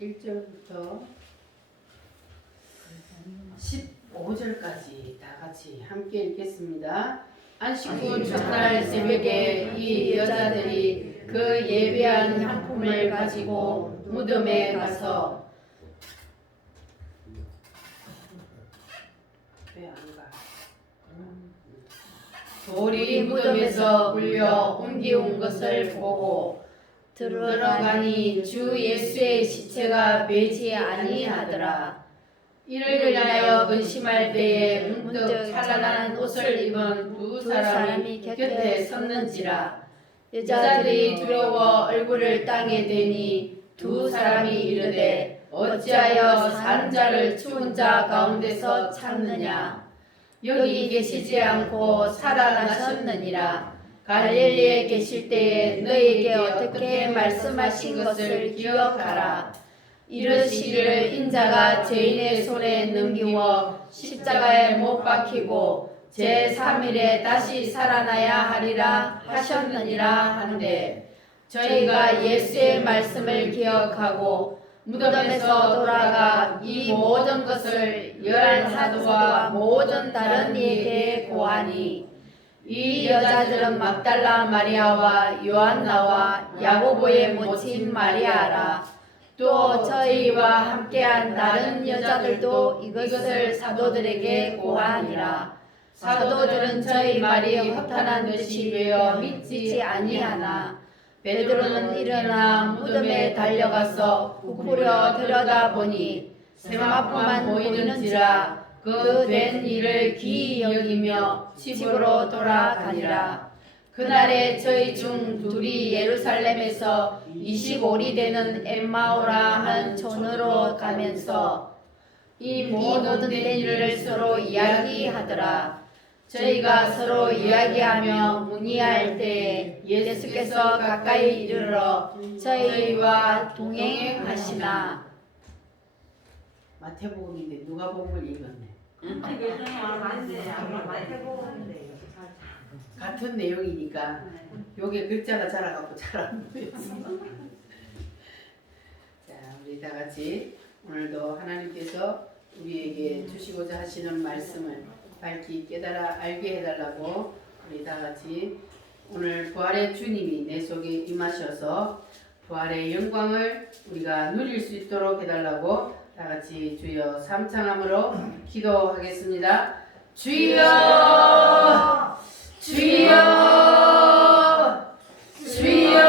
1절부터 15절까지 다 같이 함께 읽겠습니다. 안식구 첫날 새벽에 이 여자들이 그 예비한 향품을 가지고 무덤에 가서 왜 안 가? 돌이 무덤에서 불려 옮겨온 것을 보고 들어가니 주 예수의 시체가 베지 아니하더라. 이를 인하여 근심할 때에 문득 찬란한 옷을 입은 두 사람이 곁에 섰는지라. 여자들이 두려워 얼굴을 땅에 대니 두 사람이 이르되 어찌하여 산 자를 죽은 자 가운데서 찾느냐. 여기 계시지 않고 살아나셨느니라. 갈릴리에 계실 때에 너희에게 어떻게 말씀하신 것을 기억하라. 이르시기를 인자가 죄인의 손에 넘기워 십자가에 못 박히고 제3일에 다시 살아나야 하리라 하셨느니라 하는데, 저희가 예수의 말씀을 기억하고 무덤에서 돌아가 이 모든 것을 11사도와 모든 다른 이에게 고하니, 이 여자들은 막달라 마리아와 요한나와 야고보의 모친 마리아라. 또 저희와 함께한 다른 여자들도 이것을 사도들에게 고하니라. 사도들은 저희 말이 허탄한 듯이 되어 믿지 아니하나, 베드로는 일어나 무덤에 달려가서 부풀어 들여다보니 세마포만 보이는지라. 그 된 일을 기이 여기며 집으로 돌아가니라. 그날에 저희 중 둘이 예루살렘에서 25리 되는 엠마오라 하는 촌으로 가면서 이 모든 된 일을 서로 이야기하더라. 저희가 서로 이야기하며 문의할 때에 예수께서 가까이 이르러 저희와 동행하시나. 마태복음인데 누가복음을 읽었네. 같은 내용이니까 요게 글자가 작아갖고 잘 안 보였어. 자, 우리 다 같이 오늘도 하나님께서 우리에게 주시고자 하시는 말씀을 밝히 깨달아 알게 해달라고 우리 다 같이 오늘 부활의 주님이 내 속에 임하셔서 부활의 영광을 우리가 누릴 수 있도록 해달라고 다 같이 주여 삼창함으로 기도하겠습니다. 주여, 주여, 주여.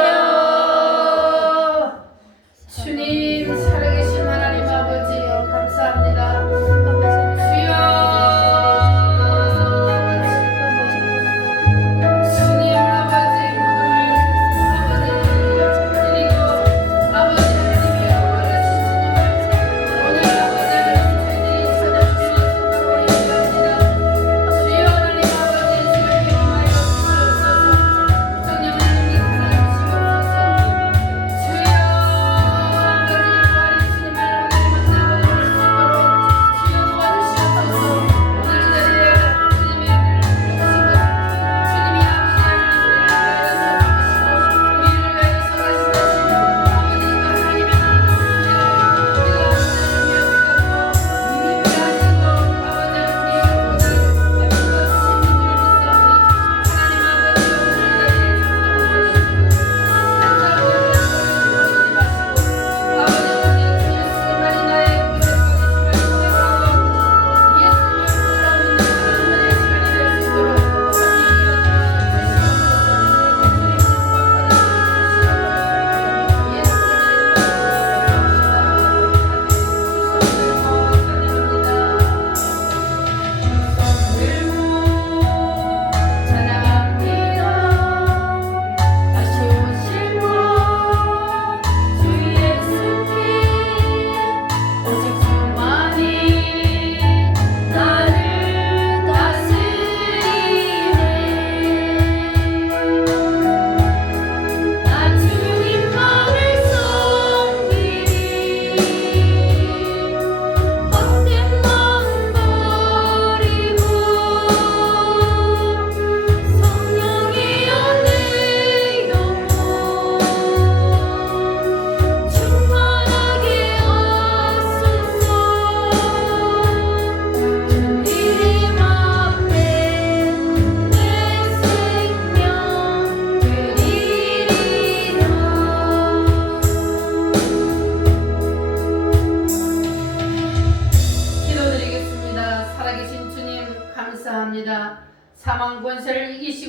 주님, 살아계신 하나님 아버지 감사합니다. 주여, 주님 아버지 그리고 아버지 하나님의 오늘 아버지를 저희들이 찾아주시는 소망을 기도합니다. 주여 하나님 아버지 주여 기도하여 주옵소서.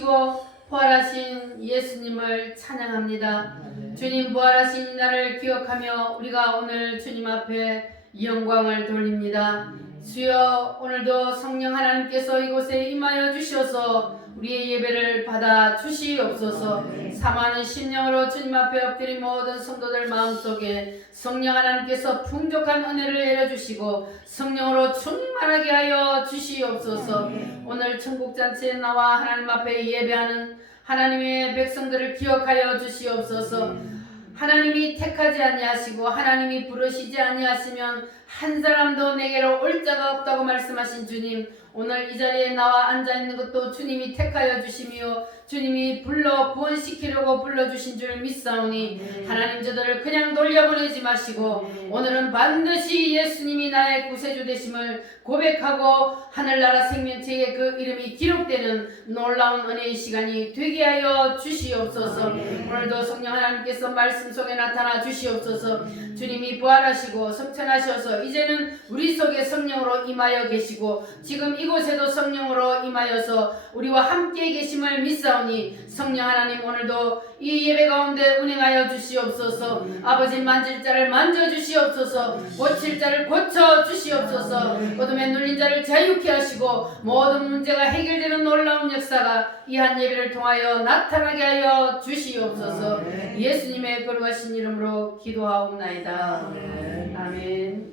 죽으시고 부활하신 예수님을 찬양합니다. 주님 부활하신 이날을 기억하며 우리가 오늘 주님 앞에 영광을 돌립니다. 주여 오늘도 성령 하나님께서 이곳에 임하여 주셔서 우리의 예배를 받아 주시옵소서. 사모하는 심령으로 주님 앞에 엎드린 모든 성도들 마음속에 성령 하나님께서 풍족한 은혜를 내려주시고 성령으로 충만하게 하여 주시옵소서. 오늘 천국잔치에 나와 하나님 앞에 예배하는 하나님의 백성들을 기억하여 주시옵소서. 하나님이 택하지 아니하시고 하나님이 부르시지 아니하시면 한 사람도 내게로 올 자가 없다고 말씀하신 주님, 오늘 이 자리에 나와 앉아있는 것도 주님이 택하여 주시며 주님이 불러 구원시키려고 불러주신 줄 믿사오니 하나님 저들을 그냥 돌려보내지 마시고 오늘은 반드시 예수님이 나의 구세주 되심을 고백하고 하늘나라 생명책에 그 이름이 기록되는 놀라운 은혜의 시간이 되게 하여 주시옵소서. 오늘도 성령 하나님께서 말씀 속에 나타나 주시옵소서. 주님이 부활하시고 성천하셔서 이제는 우리 속에 성령으로 임하여 계시고 지금 이곳에도 성령으로 임하여서 우리와 함께 계심을 믿사오니 성령 하나님 오늘도 이 예배 가운데 운행하여 주시옵소서. 아버지 만질 자를 만져 주시옵소서. 고칠 자를 고쳐 주시옵소서. 어둠에 눌린 자를 자유케 하시고 모든 문제가 해결되는 놀라운 역사가 이 한 예배를 통하여 나타나게 하여 주시옵소서. 예수님의 거룩하신 이름으로 기도하옵나이다. 아멘.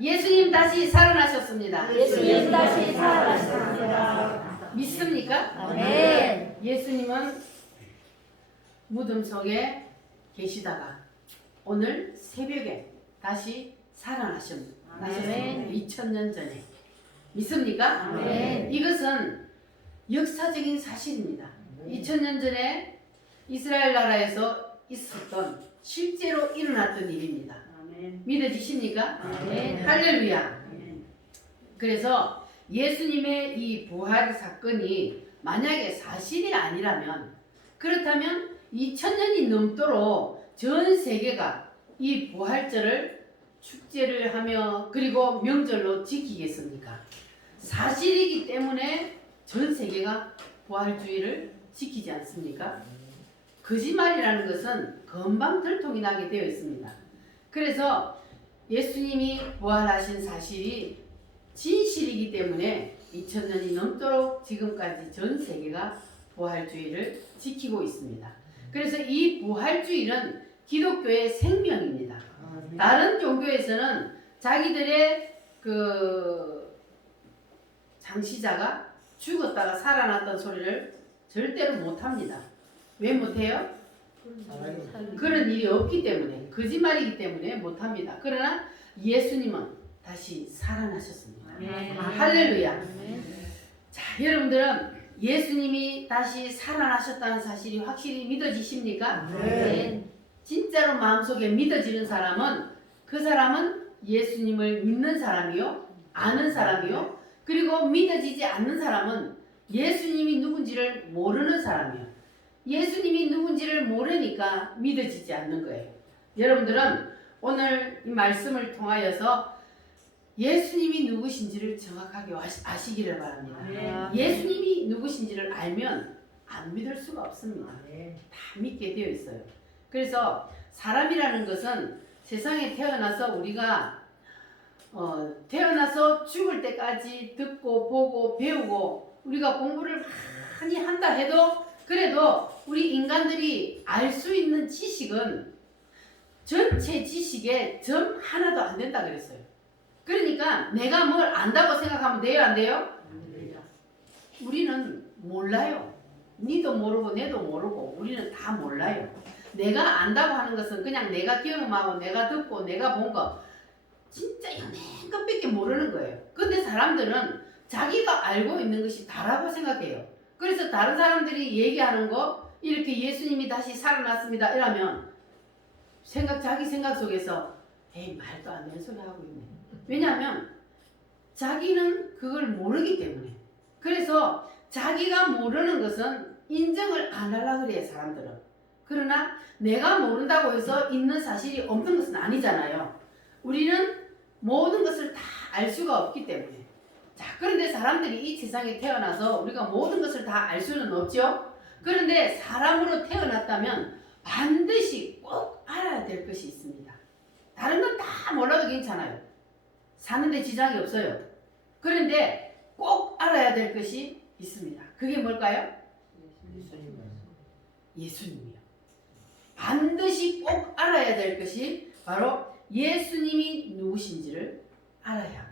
예수님 다시 살아나셨습니다. 예수님 다시 살아나셨습니다. 믿습니까? 아멘. 예수님은 무덤 속에 계시다가 오늘 새벽에 다시 살아나셨습니다. 2000년 전에. 믿습니까? 아멘. 이것은 역사적인 사실입니다. 2000년 전에 이스라엘 나라에서 있었던 실제로 일어났던 일입니다. 믿어지십니까? 아멘. 할렐루야. 그래서 예수님의 이 부활 사건이 만약에 사실이 아니라면, 그렇다면 2000년이 넘도록 전 세계가 이 부활절을 축제를 하며 그리고 명절로 지키겠습니까? 사실이기 때문에 전 세계가 부활주의를 지키지 않습니까? 거짓말이라는 것은 금방 들통이 나게 되어 있습니다. 그래서 예수님이 부활하신 사실이 진실이기 때문에 2000년이 넘도록 지금까지 전 세계가 부활주의를 지키고 있습니다. 그래서 이 부활주의는 기독교의 생명입니다. 다른 종교에서는 자기들의 그 장시자가 죽었다가 살아났던 소리를 절대로 못합니다. 왜 못해요? 그런 일이 없기 때문에, 거짓말이기 때문에 못합니다. 그러나 예수님은 다시 살아나셨습니다. 할렐루야. 자, 여러분들은 예수님이 다시 살아나셨다는 사실이 확실히 믿어지십니까? 네. 진짜로 마음속에 믿어지는 사람은 그 사람은 예수님을 믿는 사람이요, 아는 사람이요, 그리고 믿어지지 않는 사람은 예수님이 누군지를 모르는 사람이요. 예수님이 누군지를 모르니까 믿어지지 않는 거예요. 여러분들은 오늘 이 말씀을 통하여서 예수님이 누구신지를 정확하게 아시기를 바랍니다. 예수님이 누구신지를 알면 안 믿을 수가 없습니다. 다 믿게 되어 있어요. 그래서 사람이라는 것은 세상에 태어나서 우리가 태어나서 죽을 때까지 듣고 보고 배우고 우리가 공부를 많이 한다 해도 그래도 우리 인간들이 알 수 있는 지식은 전체 지식에 점 하나도 안 된다 그랬어요. 그러니까 내가 뭘 안다고 생각하면 돼요, 안 돼요? 우리는 몰라요. 니도 모르고 내도 모르고 우리는 다 몰라요. 내가 안다고 하는 것은 그냥 내가 경험하고 내가 듣고 내가 본 거 진짜 연한 것밖에 모르는 거예요. 근데 사람들은 자기가 알고 있는 것이 다라고 생각해요. 그래서 다른 사람들이 얘기하는 거 이렇게 예수님이 다시 살아났습니다 이러면 자기 생각 속에서 에이 말도 안 되는 소리 하고 있네. 왜냐하면 자기는 그걸 모르기 때문에. 그래서 자기가 모르는 것은 인정을 안 하려고 그래요, 사람들은. 그러나 내가 모른다고 해서 있는 사실이 없는 것은 아니잖아요. 우리는 모든 것을 다 알 수가 없기 때문에. 자, 그런데 사람들이 이 세상에 태어나서 우리가 모든 것을 다 알 수는 없죠. 그런데 사람으로 태어났다면 반드시 꼭 알아야 될 것이 있습니다. 다른 건 다 몰라도 괜찮아요. 사는데 지장이 없어요. 그런데 꼭 알아야 될 것이 있습니다. 그게 뭘까요? 예수님이요. 반드시 꼭 알아야 될 것이 바로 예수님이 누구신지를 알아야 합니다.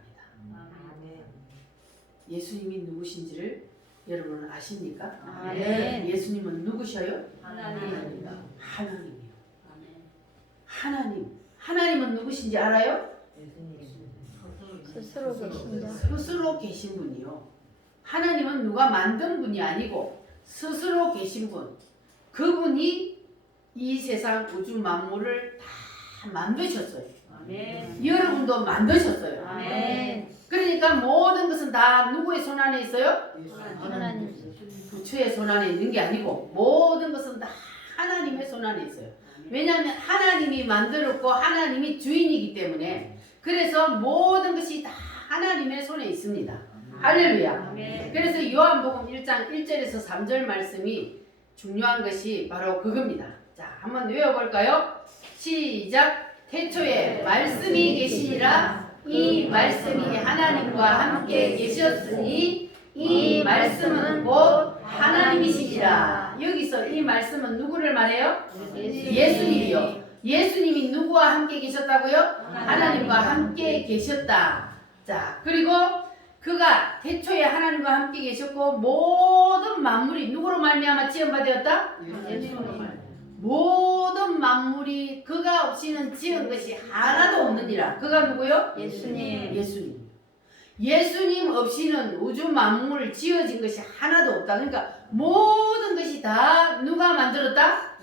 예수님이 누구신지를 여러분은 아십니까? 예수님은 누구셔요? 하나님이요. 하나님은 누구신지 알아요? 스스로 계신다. 스스로 계신 분이요. 하나님은 누가 만든 분이 아니고 스스로 계신 분. 그분이 이 세상 우주 만물을 다 만드셨어요. 여러분도 만드셨어요. 그러니까 모든 것은 다 누구의 손 안에 있어요? 하나님. 부처의 손 안에 있는 게 아니고 모든 것은 다 하나님의 손 안에 있어요. 왜냐하면 하나님이 만들었고 하나님이 주인이기 때문에 그래서 모든 것이 다 하나님의 손에 있습니다. 할렐루야. 그래서 요한복음 1장 1절에서 3절 말씀이 중요한 것이 바로 그겁니다. 자, 한번 외워볼까요? 시작. 태초에 말씀이 계시니라. 이 말씀이 하나님과 함께 계셨으니 이 말씀은 곧 하나님이시니라. 여기서 이 말씀은 누구를 말해요? 예수님이요. 예수님이 누구와 함께 계셨다고요? 하나님과 함께 계셨다. 자, 그리고 그가 태초에 하나님과 함께 계셨고 모든 만물이 누구로 말미암아 지음받았다? 모든 만물이 그가 없이는 지은 것이 하나도 없느니라. 그가 누구요? 예수님. 예수님 없이는 우주 만물 지어진 것이 하나도 없다. 그러니까 모든 것이 다 누가 만들었다?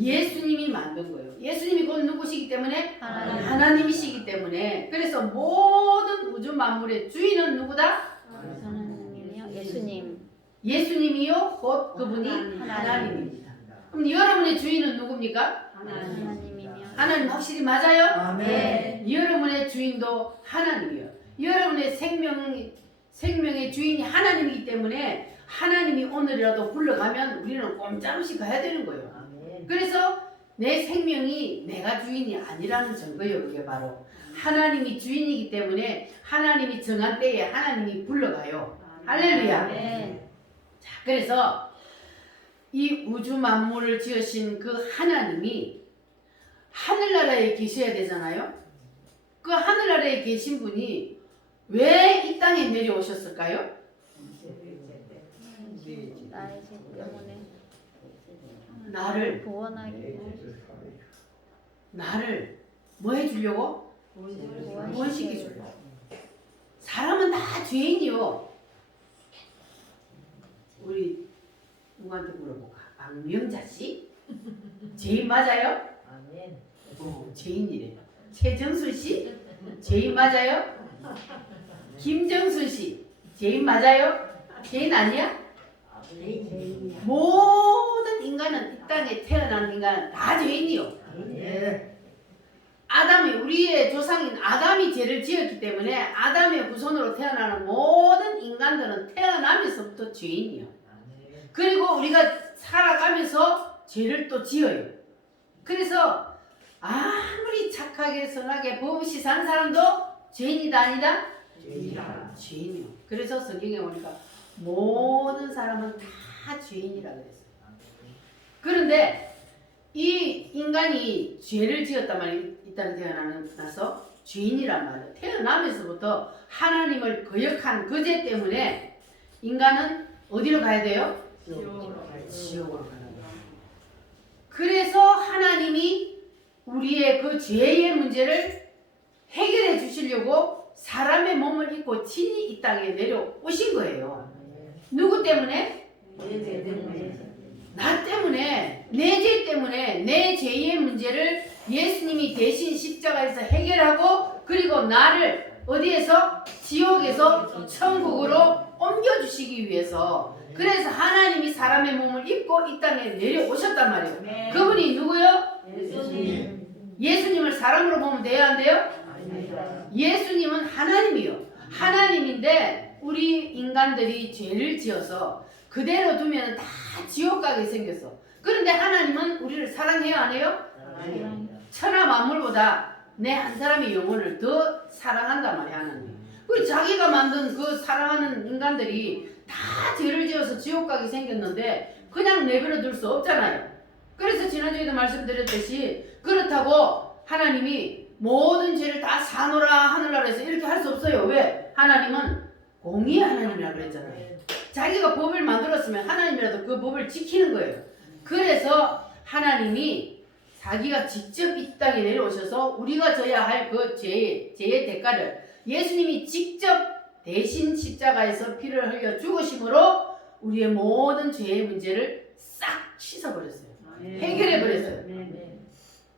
예수님이 만든 거예요. 예수님이 곧 누구시기 때문에? 하나님이시기 때문에. 그래서 모든 우주 만물의 주인은 누구다? 하나님이요. 예수님. 예수님이요. 곧 그분이 하나님입니다. 그럼 여러분의 주인은 누굽니까? 하나님이요. 하나님 확실히 맞아요? 아멘. 여러분의 주인도 하나님이요. 여러분의 생명의 주인이 하나님이기 때문에 하나님이 오늘이라도 불러가면 우리는 꼼짝없이 가야 되는 거예요. 아멘. 그래서 내 생명이 내가 주인이 아니라는 증거예요. 그게 바로 하나님이 주인이기 때문에 하나님이 정한 때에 하나님이 불러가요. 할렐루야. 아멘. 자, 그래서 이 우주 만물을 지으신 그 하나님이 하늘나라에 계셔야 되잖아요. 그 하늘나라에 계신 분이 왜 이 땅에 내려오셨을까요? 나의 죄 때문에 나를 구원하기 뭐 해주려고? 구원시키주려고. 사람은 다 죄인이요. 우리 누구한테 물어볼까? 박명자 씨? 죄인 맞아요? 아멘. 죄인이래. 최정순 씨? 죄인 맞아요? 김정순 씨? 죄인 맞아요? 죄인 아니야? 모든 인간은 이 땅에 태어난 인간은 다 죄인이요. 아담이 우리의 조상인 아담이 죄를 지었기 때문에 아담의 후손으로 태어나는 모든 인간들은 태어나면서부터 죄인이요. 그리고 우리가 살아가면서 죄를 또 지어요. 그래서 아무리 착하게 선하게 법없이 산 사람도 죄인이다 아니다? 죄인이요. 그래서 성경에 보니까 모든 사람은 다 죄인이라 그랬어요. 그런데 이 인간이 죄를 지었단 말이에요. 이 땅에 태어나서 죄인이란 말이에요. 태어나면서부터 하나님을 거역한 그 죄 때문에 인간은 어디로 가야 돼요? 지옥으로 가는 거예요. 그래서 하나님이 우리의 그 죄의 문제를 해결해 주시려고 사람의 몸을 입고 친히 이 땅에 내려오신 거예요. 누구 때문에? 나 때문에, 내 죄 때문에 내 죄의 문제를 예수님이 대신 십자가에서 해결하고 그리고 나를 어디에서? 지옥에서 천국으로 옮겨주시기 위해서 그래서 하나님이 사람의 몸을 입고 이 땅에 내려오셨단 말이에요. 그분이 누구요? 예수님을 사람으로 보면 돼요? 안 돼요? 예수님은 하나님이요. 하나님인데 우리 인간들이 죄를 지어서 그대로 두면 다 지옥 가게 생겼어. 그런데 하나님은 우리를 사랑해요? 안 해요? 천하 만물보다 내 한 사람의 영혼을 더 사랑한단 말이야 하나님. 그리고 자기가 만든 그 사랑하는 인간들이 다 죄를 지어서 지옥 가게 생겼는데 그냥 내버려 둘 수 없잖아요. 그래서 지난주에도 말씀드렸듯이 그렇다고 하나님이 모든 죄를 다 사노라 하늘나라에서 이렇게 할 수 없어요. 왜? 하나님은 공의의 하나님이라고 그랬잖아요. 자기가 법을 만들었으면 하나님이라도 그 법을 지키는 거예요. 그래서 하나님이 자기가 직접 이 땅에 내려오셔서 우리가 져야 할 그 죄의 대가를 예수님이 직접 대신 십자가에서 피를 흘려 죽으심으로 우리의 모든 죄의 문제를 싹 씻어버렸어요. 해결해버렸어요.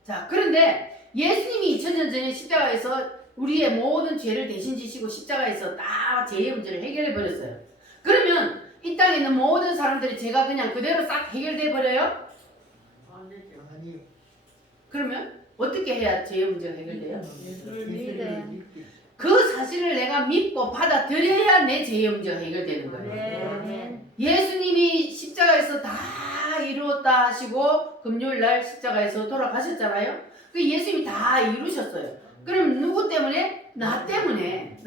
자, 그런데 예수님이 2000년 전에 십자가에서 우리의 모든 죄를 대신 지시고 십자가에서 다 죄의 문제를 해결해버렸어요. 그러면 이 땅에 있는 모든 사람들이 죄가 그냥 그대로 싹 해결돼 버려요? 그러면 어떻게 해야 죄의 문제가 해결돼요? 그 사실을 내가 믿고 받아들여야 내 죄의 문제가 해결되는 거예요. 예수님이 십자가에서 다 이루었다 하시고 금요일날 십자가에서 돌아가셨잖아요. 그 예수님이 다 이루셨어요. 그럼 누구 때문에? 나 때문에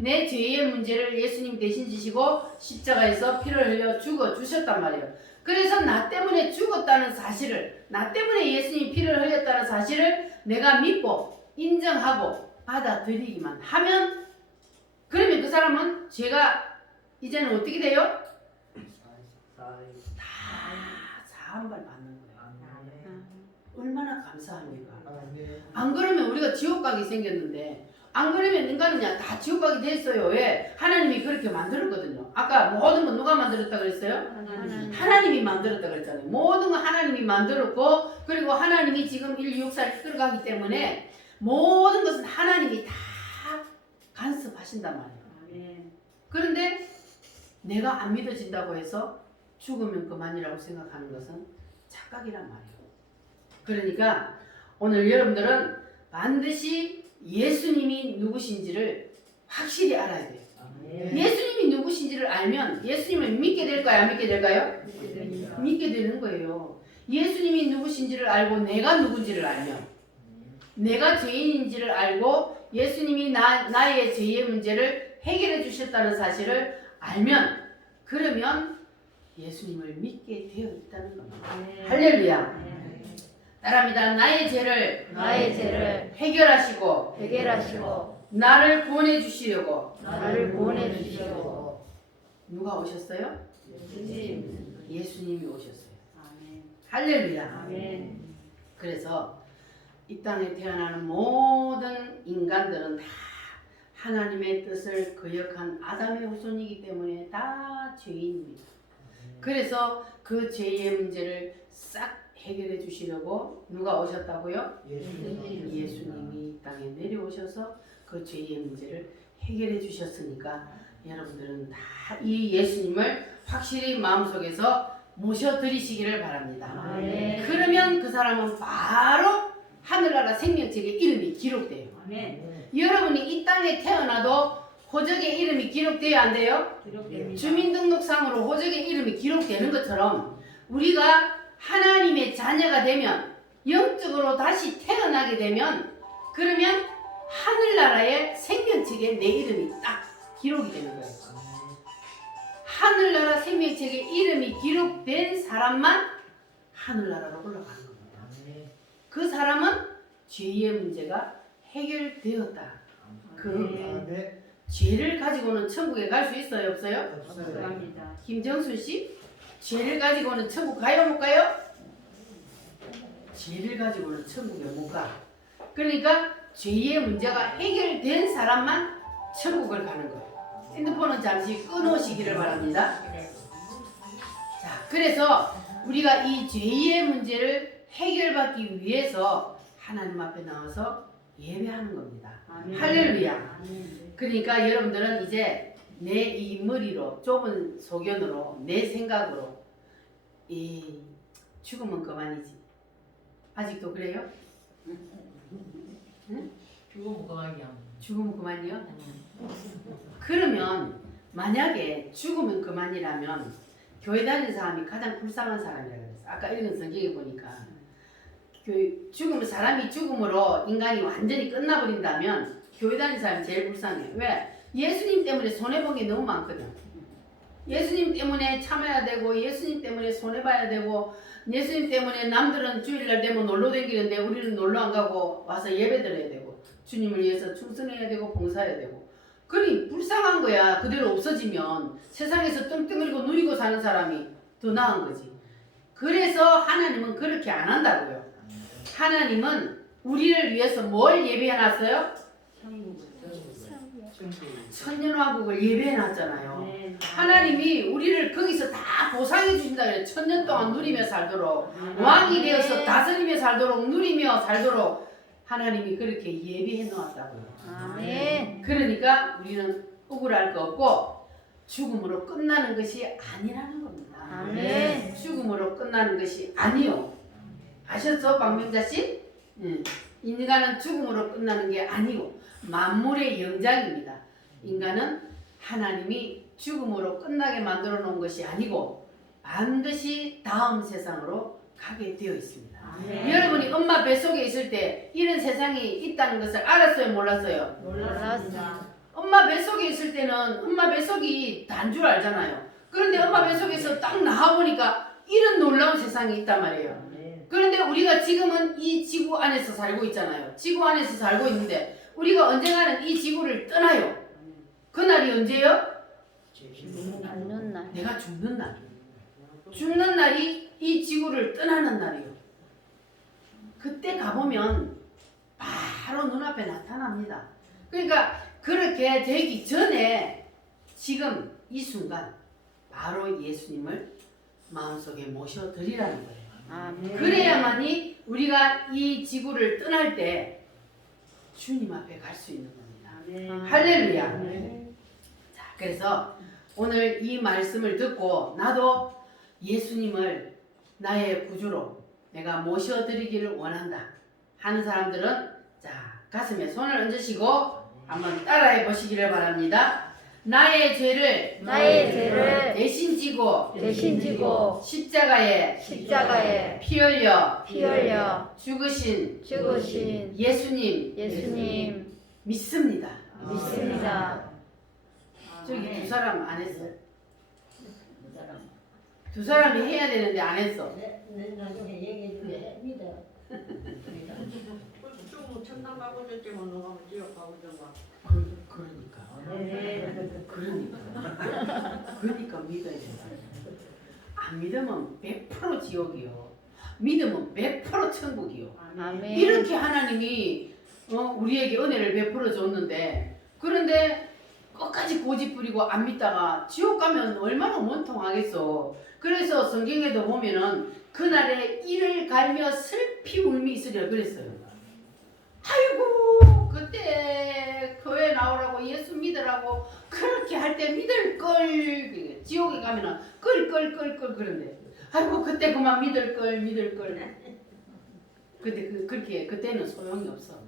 내 죄의 문제를 예수님 대신 지시고 십자가에서 피를 흘려 죽어 주셨단 말이에요. 그래서 나 때문에 죽었다는 사실을, 나 때문에 예수님이 피를 흘렸다는 사실을 내가 믿고 인정하고 받아들이기만 하면 그러면 그 사람은 죄가 이제는 어떻게 돼요? 다 사함을 받는 거예요. 얼마나 감사합니까? 안 그러면 우리가 지옥 가게 생겼는데 안 그러면 인간은 다 지옥 가게 됐어요. 왜? 하나님이 그렇게 만들었거든요. 아까 모든 건 누가 만들었다 그랬어요? 하나님이 만들었다 그랬잖아요. 모든 건 하나님이 만들었고 그리고 하나님이 지금 인류 역사를 이끌어가기 때문에 모든 것은 하나님이 다 간섭하신단 말이에요. 그런데 내가 안 믿어진다고 해서 죽으면 그만이라고 생각하는 것은 착각이란 말이에요. 그러니까 오늘 여러분들은 반드시 예수님이 누구신지를 확실히 알아야 돼요. 예수님이 누구신지를 알면 예수님을 믿게 될까요? 안 믿게 될까요? 믿게 되는 거예요. 예수님이 누구신지를 알고 내가 누군지를 알면, 내가 죄인인지를 알고 예수님이 나의 죄의 문제를 해결해 주셨다는 사실을 알면, 그러면 예수님을 믿게 되어 있다는 겁니다. 할렐루야. 따라합니다. 나의 죄를 해결하시고 나를 구원해 주시려고 누가 오셨어요? 예수님이 오셨어요. 할렐루야. 그래서 이 땅에 태어나는 모든 인간들은 다 하나님의 뜻을 거역한 아담의 후손이기 때문에 다 죄인입니다. 그래서 그 죄의 문제를 싹 해결해 주시려고 누가 오셨다고요? 예수님이 이 땅에 내려오셔서 그 죄의 문제를 해결해 주셨으니까 여러분들은 다 이 예수님을 확실히 마음속에서 모셔드리시기를 바랍니다. 그러면 그 사람은 바로 하늘나라 생명책에 이름이 기록돼요. 여러분이 이 땅에 태어나도 호적에 이름이 기록돼야 안 돼요? 주민등록상으로 호적에 이름이 기록되는 것처럼 우리가 하나님의 자녀가 되면, 영적으로 다시 태어나게 되면, 그러면 하늘나라의 생명책에 내 이름이 딱 기록이 되는 거예요. 하늘나라 생명책에 이름이 기록된 사람만 하늘나라로 올라가는 겁니다. 그 사람은 죄의 문제가 해결되었다. 그 죄를 가지고는 천국에 갈 수 있어요? 없어요? 김정순 씨? 죄를 가지고는 천국 가요? 못 가요? 죄를 가지고는 천국에 못 가. 그러니까 죄의 문제가 해결된 사람만 천국을 가는 거예요. 핸드폰은 잠시 끊으시기를 바랍니다. 자, 그래서 우리가 이 죄의 문제를 해결받기 위해서 하나님 앞에 나와서 예배하는 겁니다. 할렐루야. 그러니까 여러분들은 이제 내 이 머리로, 좁은 소견으로, 내 생각으로 이 죽으면 그만이지. 아직도 그래요? 응? 죽으면 그만이야. 죽으면 그만이요? 그러면 만약에 죽으면 그만이라면 교회 다니는 사람이 가장 불쌍한 사람이라고 그랬어요. 아까 읽은 성경에 보니까 사람이 죽음으로 인간이 완전히 끝나버린다면 교회 다니는 사람이 제일 불쌍해요. 왜? 예수님 때문에 손해본 게 너무 많거든. 예수님 때문에 참아야 되고, 예수님 때문에 손해봐야 되고, 예수님 때문에 남들은 주일날 되면 놀러 다니는데 우리는 놀러 안 가고 와서 예배 드려야 되고, 주님을 위해서 충성해야 되고 봉사해야 되고. 그러니 불쌍한 거야. 그대로 없어지면 세상에서 뚱뚱거리고 누리고 사는 사람이 더 나은 거지. 그래서 하나님은 그렇게 안 한다고요. 하나님은 우리를 위해서 뭘 예배해놨어요? 천년왕국을 예배해놨잖아요. 하나님이 우리를 거기서 다 보상해 주신다 그래요. 1000년 동안 누리며 살도록, 왕이 되어서 다스리며 살도록, 누리며 살도록 하나님이 그렇게 예배해 놓았다고요. 아멘. 그러니까 우리는 억울할 거 없고 죽음으로 끝나는 것이 아니라는 겁니다. 아멘. 죽음으로 끝나는 것이 아니요. 아셨죠, 박명자 씨? 인간은 죽음으로 끝나는 게 아니고 만물의 영장입니다. 인간은 하나님이 죽음으로 끝나게 만들어 놓은 것이 아니고 반드시 다음 세상으로 가게 되어 있습니다. 아멘. 여러분이 엄마 뱃속에 있을 때 이런 세상이 있다는 것을 알았어요? 몰랐어요? 몰랐습니다. 엄마 뱃속에 있을 때는 엄마 뱃속이 단 줄 알잖아요. 그런데 엄마 뱃속에서 딱 나와보니까 이런 놀라운 세상이 있단 말이에요. 그런데 우리가 지금은 이 지구 안에서 살고 있잖아요. 지구 안에서 살고 있는데 우리가 언젠가는 이 지구를 떠나요. 그날이 언제요? 죽는 날. 내가 죽는 날. 죽는 날이 이 지구를 떠나는 날이요. 그때 가보면 바로 눈앞에 나타납니다. 그러니까 그렇게 되기 전에 지금 이 순간 바로 예수님을 마음속에 모셔드리라는 거예요. 아멘. 그래야만이 우리가 이 지구를 떠날 때 주님 앞에 갈 수 있는 겁니다. 할렐루야. 자, 그래서 오늘 이 말씀을 듣고 나도 예수님을 나의 구주로 내가 모셔드리기를 원한다 하는 사람들은 자 가슴에 손을 얹으시고 한번 따라해 보시기를 바랍니다. 나의 죄를 대신 지고 십자가에 피 흘려 죽으신 예수님 믿습니다. 저기 두 사람 안 했어. 두 사람이 해야 되는데 안 했어. 나중에 얘기해 믿어. 천당 가보셨지 뭐 누가 뭐 지옥 가보던가. 그러니까 믿어야 돼. 안 믿으면 100% 지옥이요. 믿으면 100% 천국이요. 아멘. 이렇게 하나님이 우리에게 은혜를 베풀어 줬는데 그런데 끝까지 고집 부리고 안 믿다가 지옥 가면 얼마나 원통하겠어. 그래서 성경에도 보면은 그날에 이를 갈며 슬피 울미 있으리라 그랬어요. 아이고 그때 교회 나오라고 예수 믿으라고 그렇게 할 때 믿을 걸. 지옥에 가면은 끌 그런데 아이고 그때 그만 믿을 걸. 근데 그렇게 그때는 소용이 없어.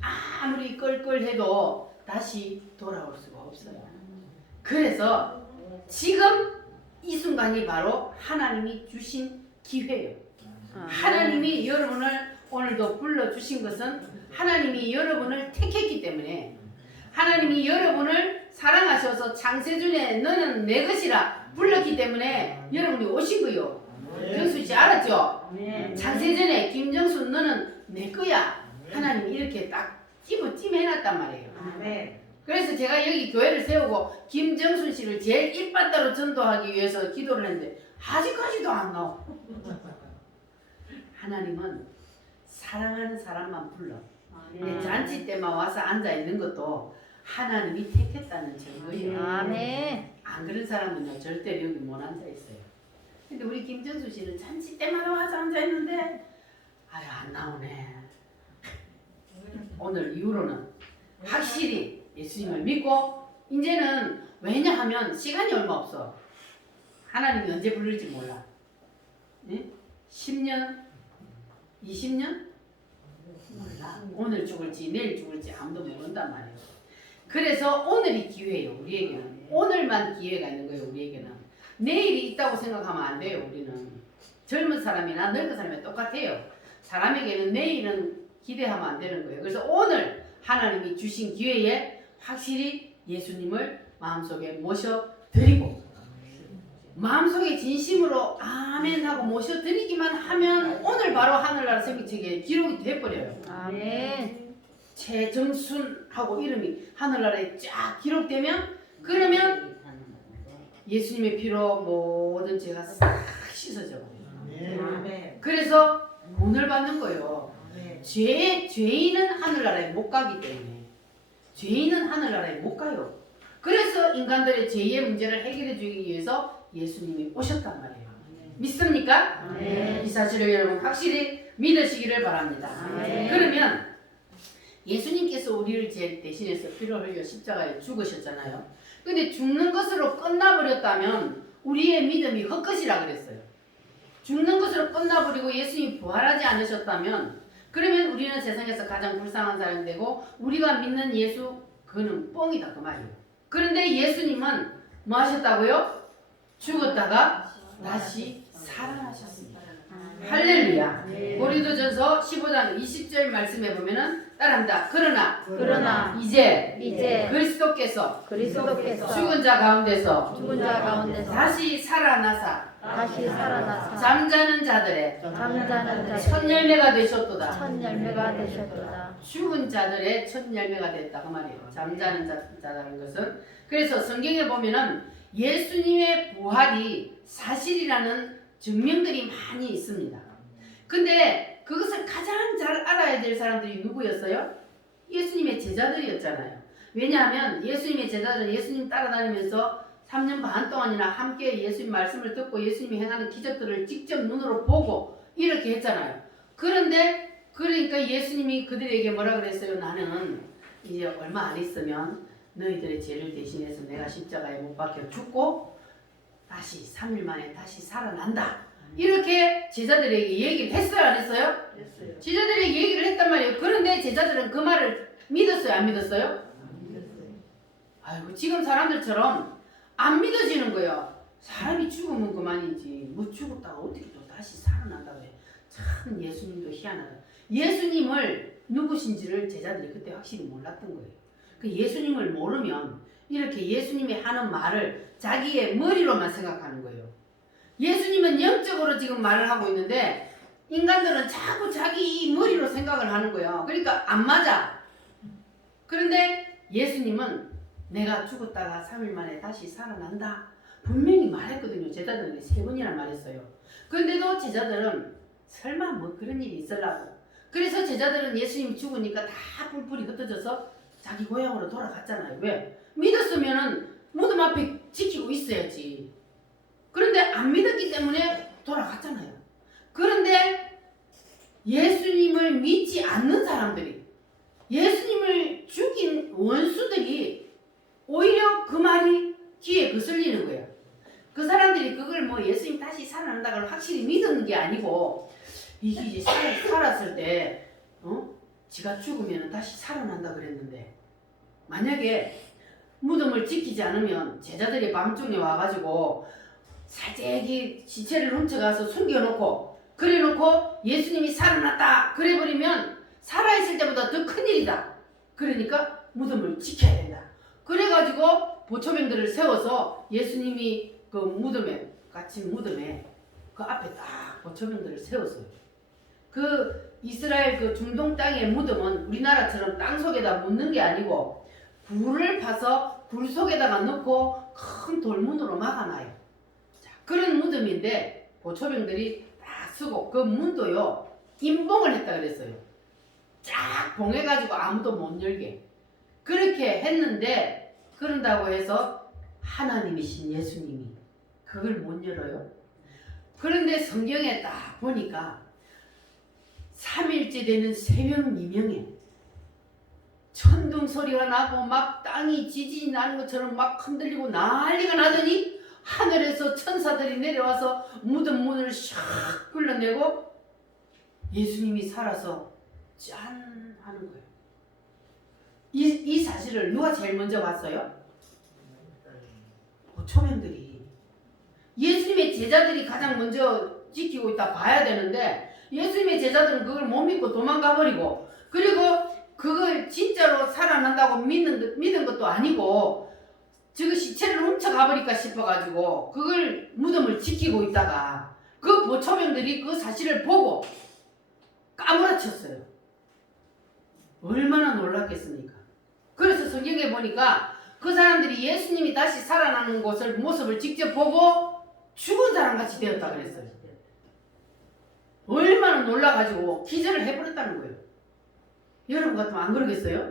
아무리 끌 해도 다시 돌아올 수가 없어요. 그래서 지금 이 순간이 바로 하나님이 주신 기회예요. 하나님이 여러분을 오늘도 불러주신 것은 하나님이 여러분을 택했기 때문에 하나님이 여러분을 사랑하셔서 창세전에 너는 내 것이라 불렀기 때문에 여러분이 오신 거요. 정수씨 알았죠? 창세전에 김정수 너는 내 거야. 하나님이 이렇게 딱 찜해놨단 말이에요. 그래서 제가 여기 교회를 세우고 김정순 씨를 제일 일반따로 전도하기 위해서 기도를 했는데 아직까지도 안 나와. 하나님은 사랑하는 사람만 불러. 내 잔치 때만 와서 앉아 있는 것도 하나님이 택했다는 증거예요. 아멘. 안 그런 사람은요 절대로 여기 못 앉아 있어요. 근데 우리 김정수 씨는 잔치 때마다 와서 앉아 있는데 아유 안 나오네. 오늘 이후로는 확실히 예수님을 믿고 이제는 왜냐하면 시간이 얼마 없어. 하나님이 언제 부를지 몰라. 네? 10년? 20년? 몰라. 오늘 죽을지 내일 죽을지 아무도 모른단 말이에요. 그래서 오늘이 기회예요. 우리에게는. 오늘만 기회가 있는 거예요. 우리에게는. 내일이 있다고 생각하면 안 돼요. 우리는. 젊은 사람이나 늙은 사람이 똑같아요. 사람에게는 내일은 기대하면 안 되는 거예요. 그래서 오늘 하나님이 주신 기회에 확실히 예수님을 마음속에 모셔드리고 마음속에 진심으로 아멘 하고 모셔드리기만 하면 오늘 바로 하늘나라 생기책에 기록이 돼버려요. 아멘. 최정순하고 이름이 하늘나라에 쫙 기록되면 그러면 예수님의 피로 모든 죄가 싹 씻어져 버려요. 그래서 본을 받는 거예요. 죄인은 하늘나라에 못 가기 때문에 죄인은 하늘나라에 못 가요. 그래서 인간들의 죄의 문제를 해결해 주기 위해서 예수님이 오셨단 말이에요. 믿습니까? 이 사실을 여러분 확실히 믿으시기를 바랍니다. 그러면 예수님께서 우리를 죄 대신해서 피를 흘려 십자가에 죽으셨잖아요. 근데 죽는 것으로 끝나버렸다면 우리의 믿음이 헛것이라 그랬어요. 죽는 것으로 끝나버리고 예수님이 부활하지 않으셨다면 그러면 우리는 세상에서 가장 불쌍한 사람이 되고 우리가 믿는 예수 그는 뻥이다 그 말이에요. 그런데 예수님은 뭐 하셨다고요? 죽었다가 다시 살아나셨습니다. 할렐루야. 고린도전서 15장 20절 말씀에 보면은 따라합니다. 그러나 이제 그리스도께서 죽은 자 가운데서 다시 살아나사 잠자는 자들의 첫 열매가 되셨도다. 죽은 자들의 첫 열매가 됐다 그 말이에요. 잠자는 자라는 것은 그래서 성경에 보면은 예수님의 부활이 사실이라는 증명들이 많이 있습니다. 근데 그것을 가장 잘 알아야 될 사람들이 누구였어요? 예수님의 제자들이었잖아요. 왜냐하면 예수님의 제자들은 예수님 따라다니면서 3년 반 동안이나 함께 예수님 말씀을 듣고 예수님이 행하는 기적들을 직접 눈으로 보고 이렇게 했잖아요. 그런데 그러니까 예수님이 그들에게 뭐라 그랬어요? 나는 이제 얼마 안 있으면 너희들의 죄를 대신해서 내가 십자가에 못 박혀 죽고 다시 3일 만에 다시 살아난다. 이렇게 제자들에게 얘기를 했어요, 안 했어요? 됐어요. 제자들에게 얘기를 했단 말이에요. 그런데 제자들은 그 말을 믿었어요, 안 믿었어요? 아이고, 지금 사람들처럼 안 믿어지는 거예요. 사람이 죽으면 그만이지. 뭐 죽었다가 어떻게 또 다시 살아난다고 해. 참 예수님도 희한하다. 예수님을 누구신지를 제자들이 그때 확실히 몰랐던 거예요. 그 예수님을 모르면 이렇게 예수님이 하는 말을 자기의 머리로만 생각하는 거예요. 예수님은 영적으로 지금 말을 하고 있는데 인간들은 자꾸 자기 머리로 생각을 하는 거예요. 그러니까 안 맞아. 그런데 예수님은 내가 죽었다가 3일 만에 다시 살아난다. 분명히 말했거든요. 제자들에게 3번이나 말했어요. 그런데도 제자들은 설마 뭐 그런 일이 있으려고. 그래서 제자들은 예수님이 죽으니까 다 뿔뿔이 흩어져서 자기 고향으로 돌아갔잖아요. 왜? 믿었으면은 무덤 앞에 지키고 있어야지. 그런데 안 믿었기 때문에 돌아갔잖아요. 그런데 예수님을 믿지 않는 사람들이, 예수님을 죽인 원수들이 오히려 그 말이 귀에 거슬리는 거예요. 그 사람들이 그걸 뭐 예수님 다시 살아난다고 확실히 믿은 게 아니고, 이게 이제 살았을 때 지가 죽으면 다시 살아난다 그랬는데, 만약에 무덤을 지키지 않으면 제자들이 밤중에 와가지고 살짝이 시체를 훔쳐가서 숨겨놓고 그래놓고 예수님이 살아났다 그래버리면 살아있을 때보다 더 큰일이다. 그러니까 무덤을 지켜야 된다. 그래가지고 보초병들을 세워서 예수님이 그 무덤에, 갇힌 무덤에 그 앞에 딱 보초병들을 세웠어요. 그 이스라엘 그 중동 땅의 무덤은 우리나라처럼 땅 속에다 묻는 게 아니고 불을 파서 불 속에다가 넣고 큰 돌문으로 막아놔요. 자, 그런 무덤인데 보초병들이 딱 쓰고 그 문도요 임봉을 했다 그랬어요. 쫙 봉해가지고 아무도 못 열게. 그렇게 했는데 그런다고 해서 하나님이신 예수님이 그걸 못 열어요. 그런데 성경에 딱 보니까 3일째 되는 새벽 미명에 천둥 소리가 나고 막 땅이 지진이 나는 것처럼 막 흔들리고 난리가 나더니 하늘에서 천사들이 내려와서 무덤 문을 샥 굴러내고 예수님이 살아서 짠 하는 거예요. 이 사실을 누가 제일 먼저 봤어요? 초면들이. 예수님의 제자들이 가장 먼저 지키고 있다 봐야 되는데 예수님의 제자들은 그걸 못 믿고 도망가 버리고, 그리고 그걸 진짜로 살아난다고 믿은 것도 아니고 저거 시체를 훔쳐가 버릴까 싶어가지고 그걸 무덤을 지키고 있다가 그 보초병들이 그 사실을 보고 까무라쳤어요. 얼마나 놀랐겠습니까? 그래서 성경에 보니까 그 사람들이 예수님이 다시 살아나는 모습을 직접 보고 죽은 사람같이 되었다 그랬어요. 얼마나 놀라가지고 기절을 해버렸다는 거예요. 여러분 같으면 안 그러겠어요?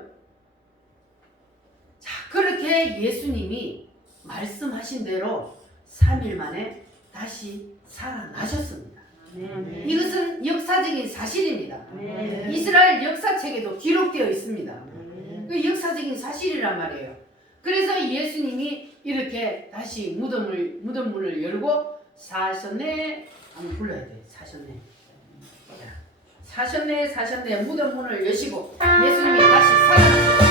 자, 그렇게 예수님이 말씀하신 대로 3일 만에 다시 살아나셨습니다. 네. 이것은 역사적인 사실입니다. 네. 이스라엘 역사책에도 기록되어 있습니다. 네. 그 역사적인 사실이란 말이에요. 그래서 예수님이 이렇게 다시 무덤문을 열고 사셨네, 한번 불러야 돼. 사셨네. 사셨네 무덤문을 여시고 예수님이 다시 살아나셨습니다.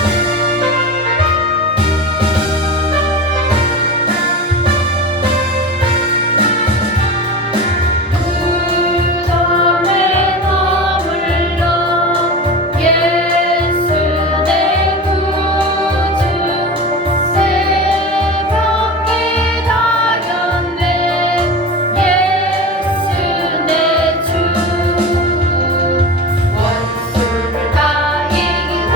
원수를 다 이기고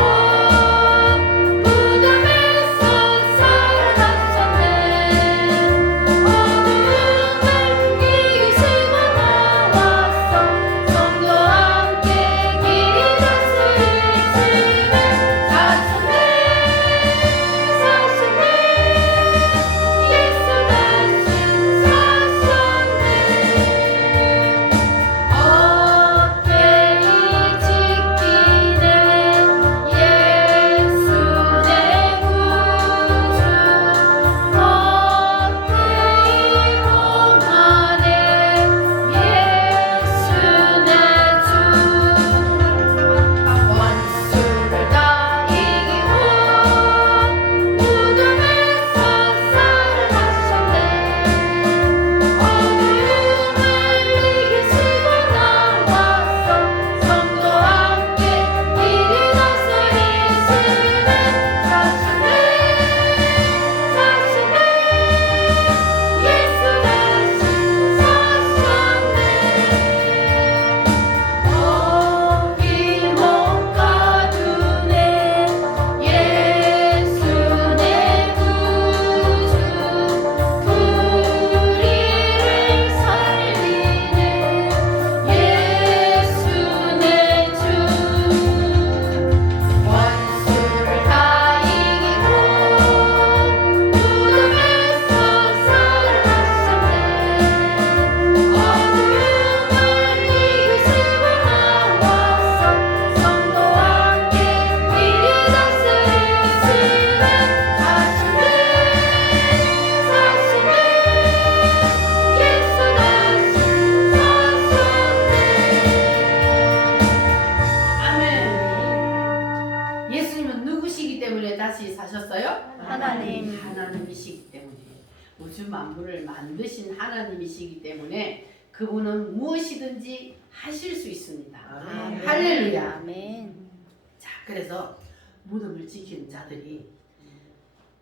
우주 만물을 만드신 하나님이시기 때문에 그분은 무엇이든지 하실 수 있습니다. 아멘. 할렐루야. 아멘. 자, 그래서 무덤을 지키는 자들이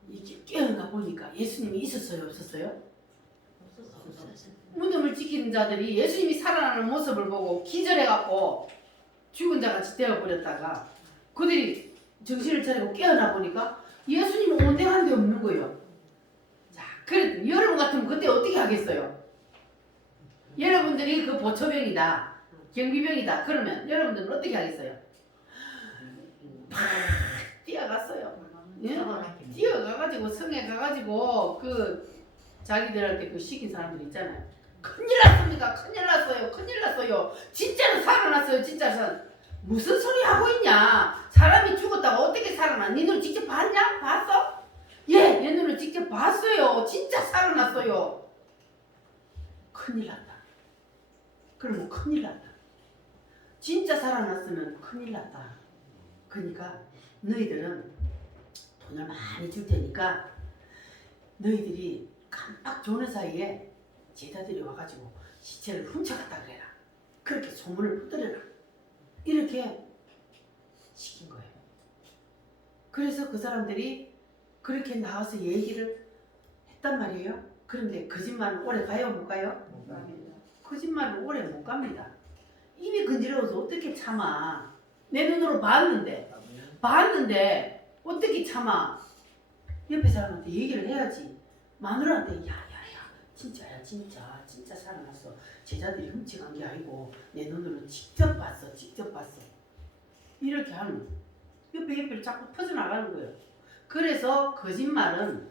이렇게 깨어나 보니까 예수님이 있었어요, 없었어요? 무덤을 지키는 자들이 예수님이 살아나는 모습을 보고 기절해갖고 죽은 자같이 되어버렸다가 그들이 정신을 차리고 깨어나 보니까 예수님은 온데간 데 없는 거예요. 자, 그래 여러분 같으면 그때 어떻게 하겠어요? 여러분들이 그 보초병이다, 경비병이다 그러면 여러분들은 어떻게 하겠어요? 팍 뛰어갔어요. 예? 뛰어가가지고 성에 가가지고 그 자기들한테 그 시킨 사람들 있잖아요. 큰일 났습니다. 큰일 났어요. 큰일 났어요. 진짜로 살아났어요. 진짜 무슨 소리 하고 있냐? 사람이 죽었다가 어떻게 살아나? 네 눈을 직접 봤냐? 봤어? 예, 내 눈을 직접 봤어요. 진짜 살아났어요. 큰일 났다. 그러면 큰일 났다. 진짜 살아났으면 큰일 났다. 그러니까 너희들은 돈을 많이 줄 테니까 너희들이 깜빡 조는 사이에 제자들이 와가지고 시체를 훔쳐갔다 그래라. 그렇게 소문을 퍼뜨려라. 이렇게 시킨 거예요. 그래서 그 사람들이 그렇게 나와서 얘기를 했단 말이에요. 그런데 거짓말은 오래 가요? 못 가요? 거짓말은 오래 못 갑니다. 입이 건드려서 어떻게 참아. 내 눈으로 봤는데 어떻게 참아. 옆에 사람한테 얘기를 해야지. 마누라한테 야야야 진짜야 진짜 살아났어. 제자들이 훔쳐간 게 아니고 내 눈으로 직접 봤어. 이렇게 하는 옆에 자꾸 퍼져나가는 거예요. 그래서 거짓말은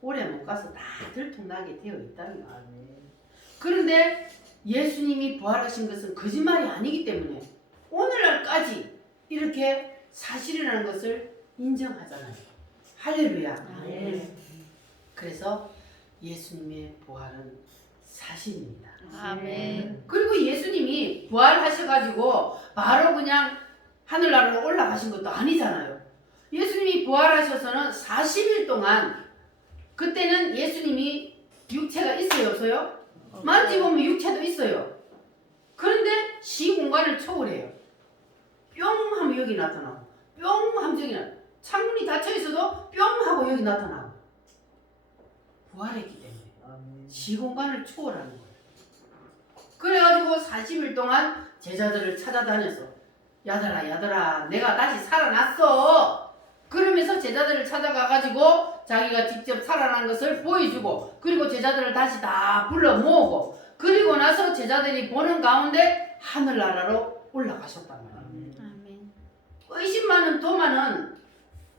오래 못 가서 다 들통나게 되어 있다는 거예요. 그런데 예수님이 부활하신 것은 거짓말이 아니기 때문에 오늘날까지 이렇게 사실이라는 것을 인정하잖아요. 할렐루야. 그래서 예수님의 부활은 사실입니다. 아멘. 그리고 예수님이 부활하셔가지고 바로 그냥 하늘나라로 올라가신 것도 아니잖아요. 예수님이 부활하셔서는 40일 동안 그때는 예수님이 육체가 있어요, 없어요? 만지보면 육체도 있어요. 그런데 시공간을 초월해요. 뿅 하면 여기 나타나고 뿅 하면 저기 나타나고 창문이 닫혀있어도 뿅 하고 여기 나타나고 부활했기 때문에 시공간을 초월하는 거예요. 그래가지고 40일 동안 제자들을 찾아다녀서 야들아 내가 다시 살아났어. 그러면서 제자들을 찾아가가지고 자기가 직접 살아난 것을 보여주고 그리고 제자들을 다시 다 불러 모으고 그리고 나서 제자들이 보는 가운데 하늘나라로 올라가셨단 말이에요. 아멘. 의심 많은 도마는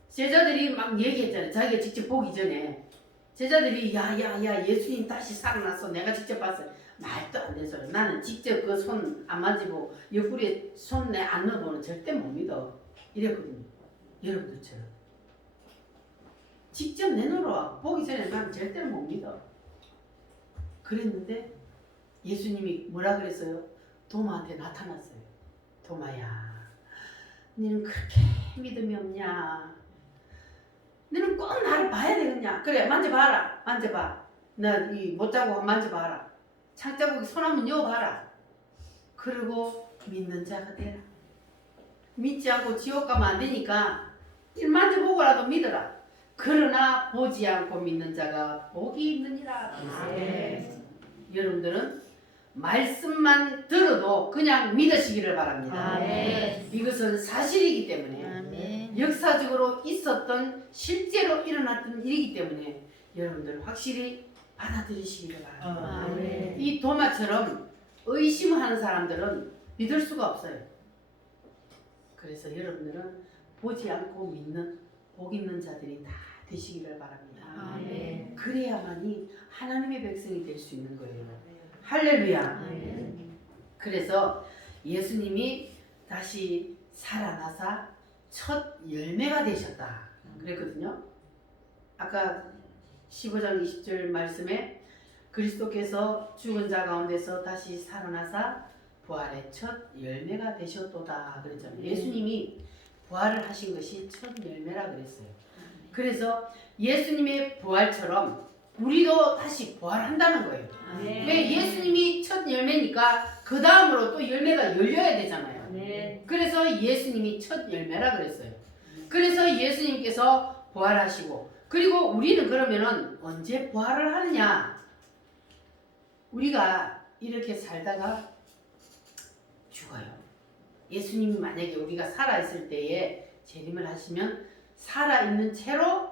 제자들이 막 얘기했잖아요. 자기가 직접 보기 전에 제자들이 야 예수님 다시 살아났어. 내가 직접 봤어요. 말도 안 되는 소리. 나는 직접 그 손 안 만지고 옆구리에 손 내 안 넣어보는 절대 못 믿어. 이랬거든요. 여러분들처럼. 직접 내 눈으로 보기 전에 나는 절대로 못 믿어. 그랬는데 예수님이 뭐라 그랬어요? 도마한테 나타났어요. 도마야, 너는 그렇게 믿음이 없냐? 너는 꼭 나를 봐야 되겠냐? 그래, 만져봐라. 만져봐. 나 이 못자국 만져봐라. 창자국에 손 한번 여봐라. 그리고 믿는 자가 되라. 믿지 않고 지옥 가면 안 되니까 만져보고라도 믿어라. 그러나 보지 않고 믿는 자가 복이 있느니라. 여러분들은 말씀만 들어도 그냥 믿으시기를 바랍니다. 아멘. 이것은 사실이기 때문에 아멘. 역사적으로 있었던 실제로 일어났던 일이기 때문에 여러분들 확실히 받아들이시기를 바랍니다. 아멘. 이 도마처럼 의심하는 사람들은 믿을 수가 없어요. 그래서 여러분들은 보지 않고 믿는 복 있는 자들이 다 되시기를 바랍니다. 아멘. 그래야만이 하나님의 백성이 될 수 있는 거예요. 할렐루야. 아멘. 그래서 예수님이 다시 살아나사 첫 열매가 되셨다 그랬거든요. 아까 15장 20절 말씀에 그리스도께서 죽은 자 가운데서 다시 살아나사 부활의 첫 열매가 되셨도다 그랬잖아요. 예수님이 부활을 하신 것이 첫 열매라 그랬어요. 그래서 예수님의 부활처럼 우리도 다시 부활한다는 거예요. 아멘. 왜? 예수님이 첫 열매니까 그 다음으로 또 열매가 열려야 되잖아요. 아멘. 그래서 예수님이 첫 열매라 그랬어요. 그래서 예수님께서 부활하시고, 그리고 우리는 그러면은 언제 부활을 하느냐? 우리가 이렇게 살다가 죽어요. 예수님이 만약에 우리가 살아있을 때에 재림을 하시면 살아있는 채로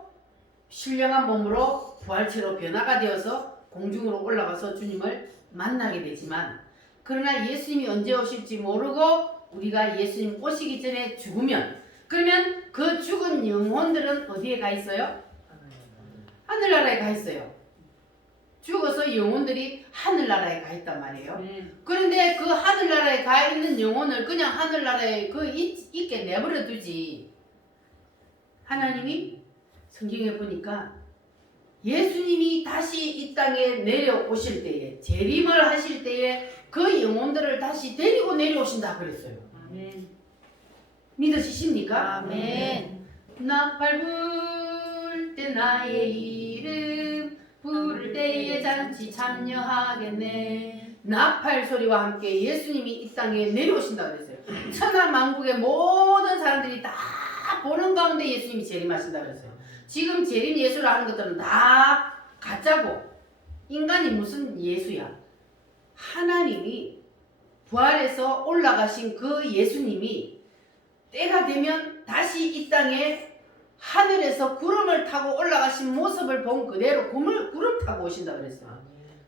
신령한 몸으로 부활체로 변화가 되어서 공중으로 올라가서 주님을 만나게 되지만, 그러나 예수님이 언제 오실지 모르고 우리가 예수님 오시기 전에 죽으면, 그러면 그 죽은 영혼들은 어디에 가 있어요? 하늘나라에 가 있어요. 죽어서 영혼들이 하늘나라에 가 있단 말이에요. 아멘. 그런데 그 하늘나라에 가 있는 영혼을 그냥 하늘나라에 있게 내버려 두지. 하나님이 성경에 보니까 예수님이 다시 이 땅에 내려오실 때에, 재림을 하실 때에 그 영혼들을 다시 데리고 내려오신다 그랬어요. 아멘. 믿으시십니까? 아멘. 나팔 불 때 나의 이름 부를 때에 잔치 참여하겠네. 나팔 소리와 함께 예수님이 이 땅에 내려오신다 그랬어요. 천하 만국의 모든 사람들이 다 보는 가운데 예수님이 재림하신다 그랬어요. 지금 재림 예수를 하는 것들은 다 가짜고, 인간이 무슨 예수야? 하나님이 부활해서 올라가신 그 예수님이 때가 되면 다시 이 땅에 하늘에서 구름을 타고 올라가신 모습을 본 그대로 구름 타고 오신다 그랬어요.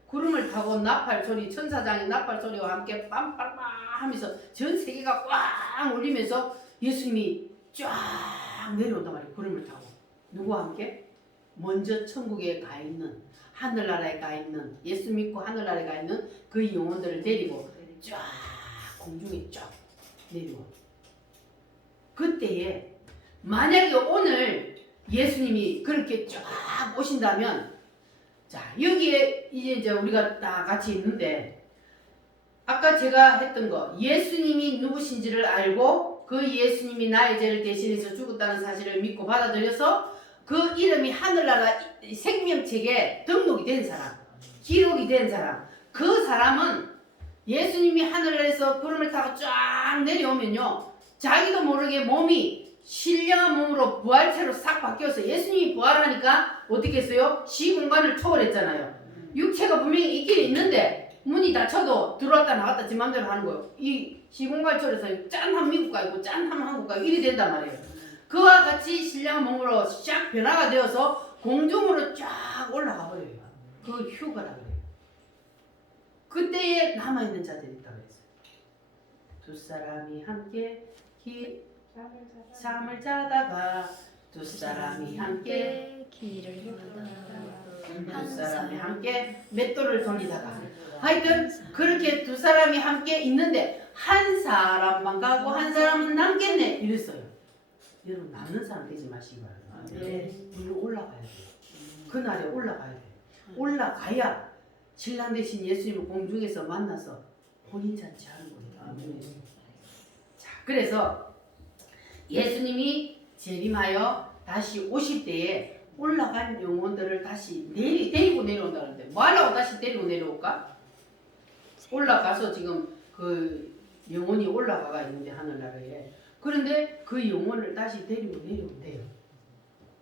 구름을 타고 나팔 소리, 천사장의 나팔 소리와 함께 빰빰빰 하면서 전 세계가 꽝 울리면서 예수님이 쫙 내려온단 말이에요. 구름을 타고. 누구와 함께? 먼저 천국에 가 있는, 하늘나라에 가 있는, 예수 믿고 하늘나라에 가 있는 그 영혼들을 데리고 쫙 공중에 쫙 내려와. 그때에 만약에 오늘 예수님이 그렇게 쫙 오신다면, 자, 여기에 이제 우리가 다 같이 있는데, 아까 제가 했던 거, 예수님이 누구신지를 알고 그 예수님이 나의 죄를 대신해서 죽었다는 사실을 믿고 받아들여서 그 이름이 하늘나라 생명책에 등록이 된 사람, 기록이 된 사람, 그 사람은 예수님이 하늘에서 구름을 타고 쫙 내려오면요, 자기도 모르게 몸이 신령한 몸으로 부활체로 싹 바뀌어서, 예수님이 부활하니까 어떻게 했어요? 시공간을 초월했잖아요. 육체가 분명히 있긴 있는데 문이 닫혀도 들어왔다 나갔다 지 맘대로 하는 거예요. 이 시공간 초월해서 짠 하면 미국 가 있고 짠 하면 한국 가 있고 이리 된단 말이에요. 그와 같이 신령한 몸으로 쫙 변화가 되어서 공중으로 쫙 올라가 버려요. 그걸 휴거라 그래요. 그때에 남아있는 자들이 있다고 했어요. 두 사람이 함께 잠을 자다가, 두 사람이 함께 길을 가다가, 두 사람이 함께 맷돌을 돌리다가, 하여튼 그렇게 두 사람이 함께 있는데 한 사람만 가고 한 사람은 남겠네 이랬어요. 여러분, 남는 사람 되지 마시기 바랍니다. 우리는 올라가야 돼요. 그날에 올라가야 돼요. 올라가야 신랑 대신 예수님을 공중에서 만나서 혼인잔치 하는 거예요. 자, 그래서 예수님이 재림하여 다시 오실 때에 올라간 영혼들을 다시 데리고 내려온다는데, 뭐 하려고 다시 데리고 내려올까? 올라가서 지금 그 영혼이 올라가가 있는데 하늘나라에, 그런데 그 영혼을 다시 데리고 내려온대요.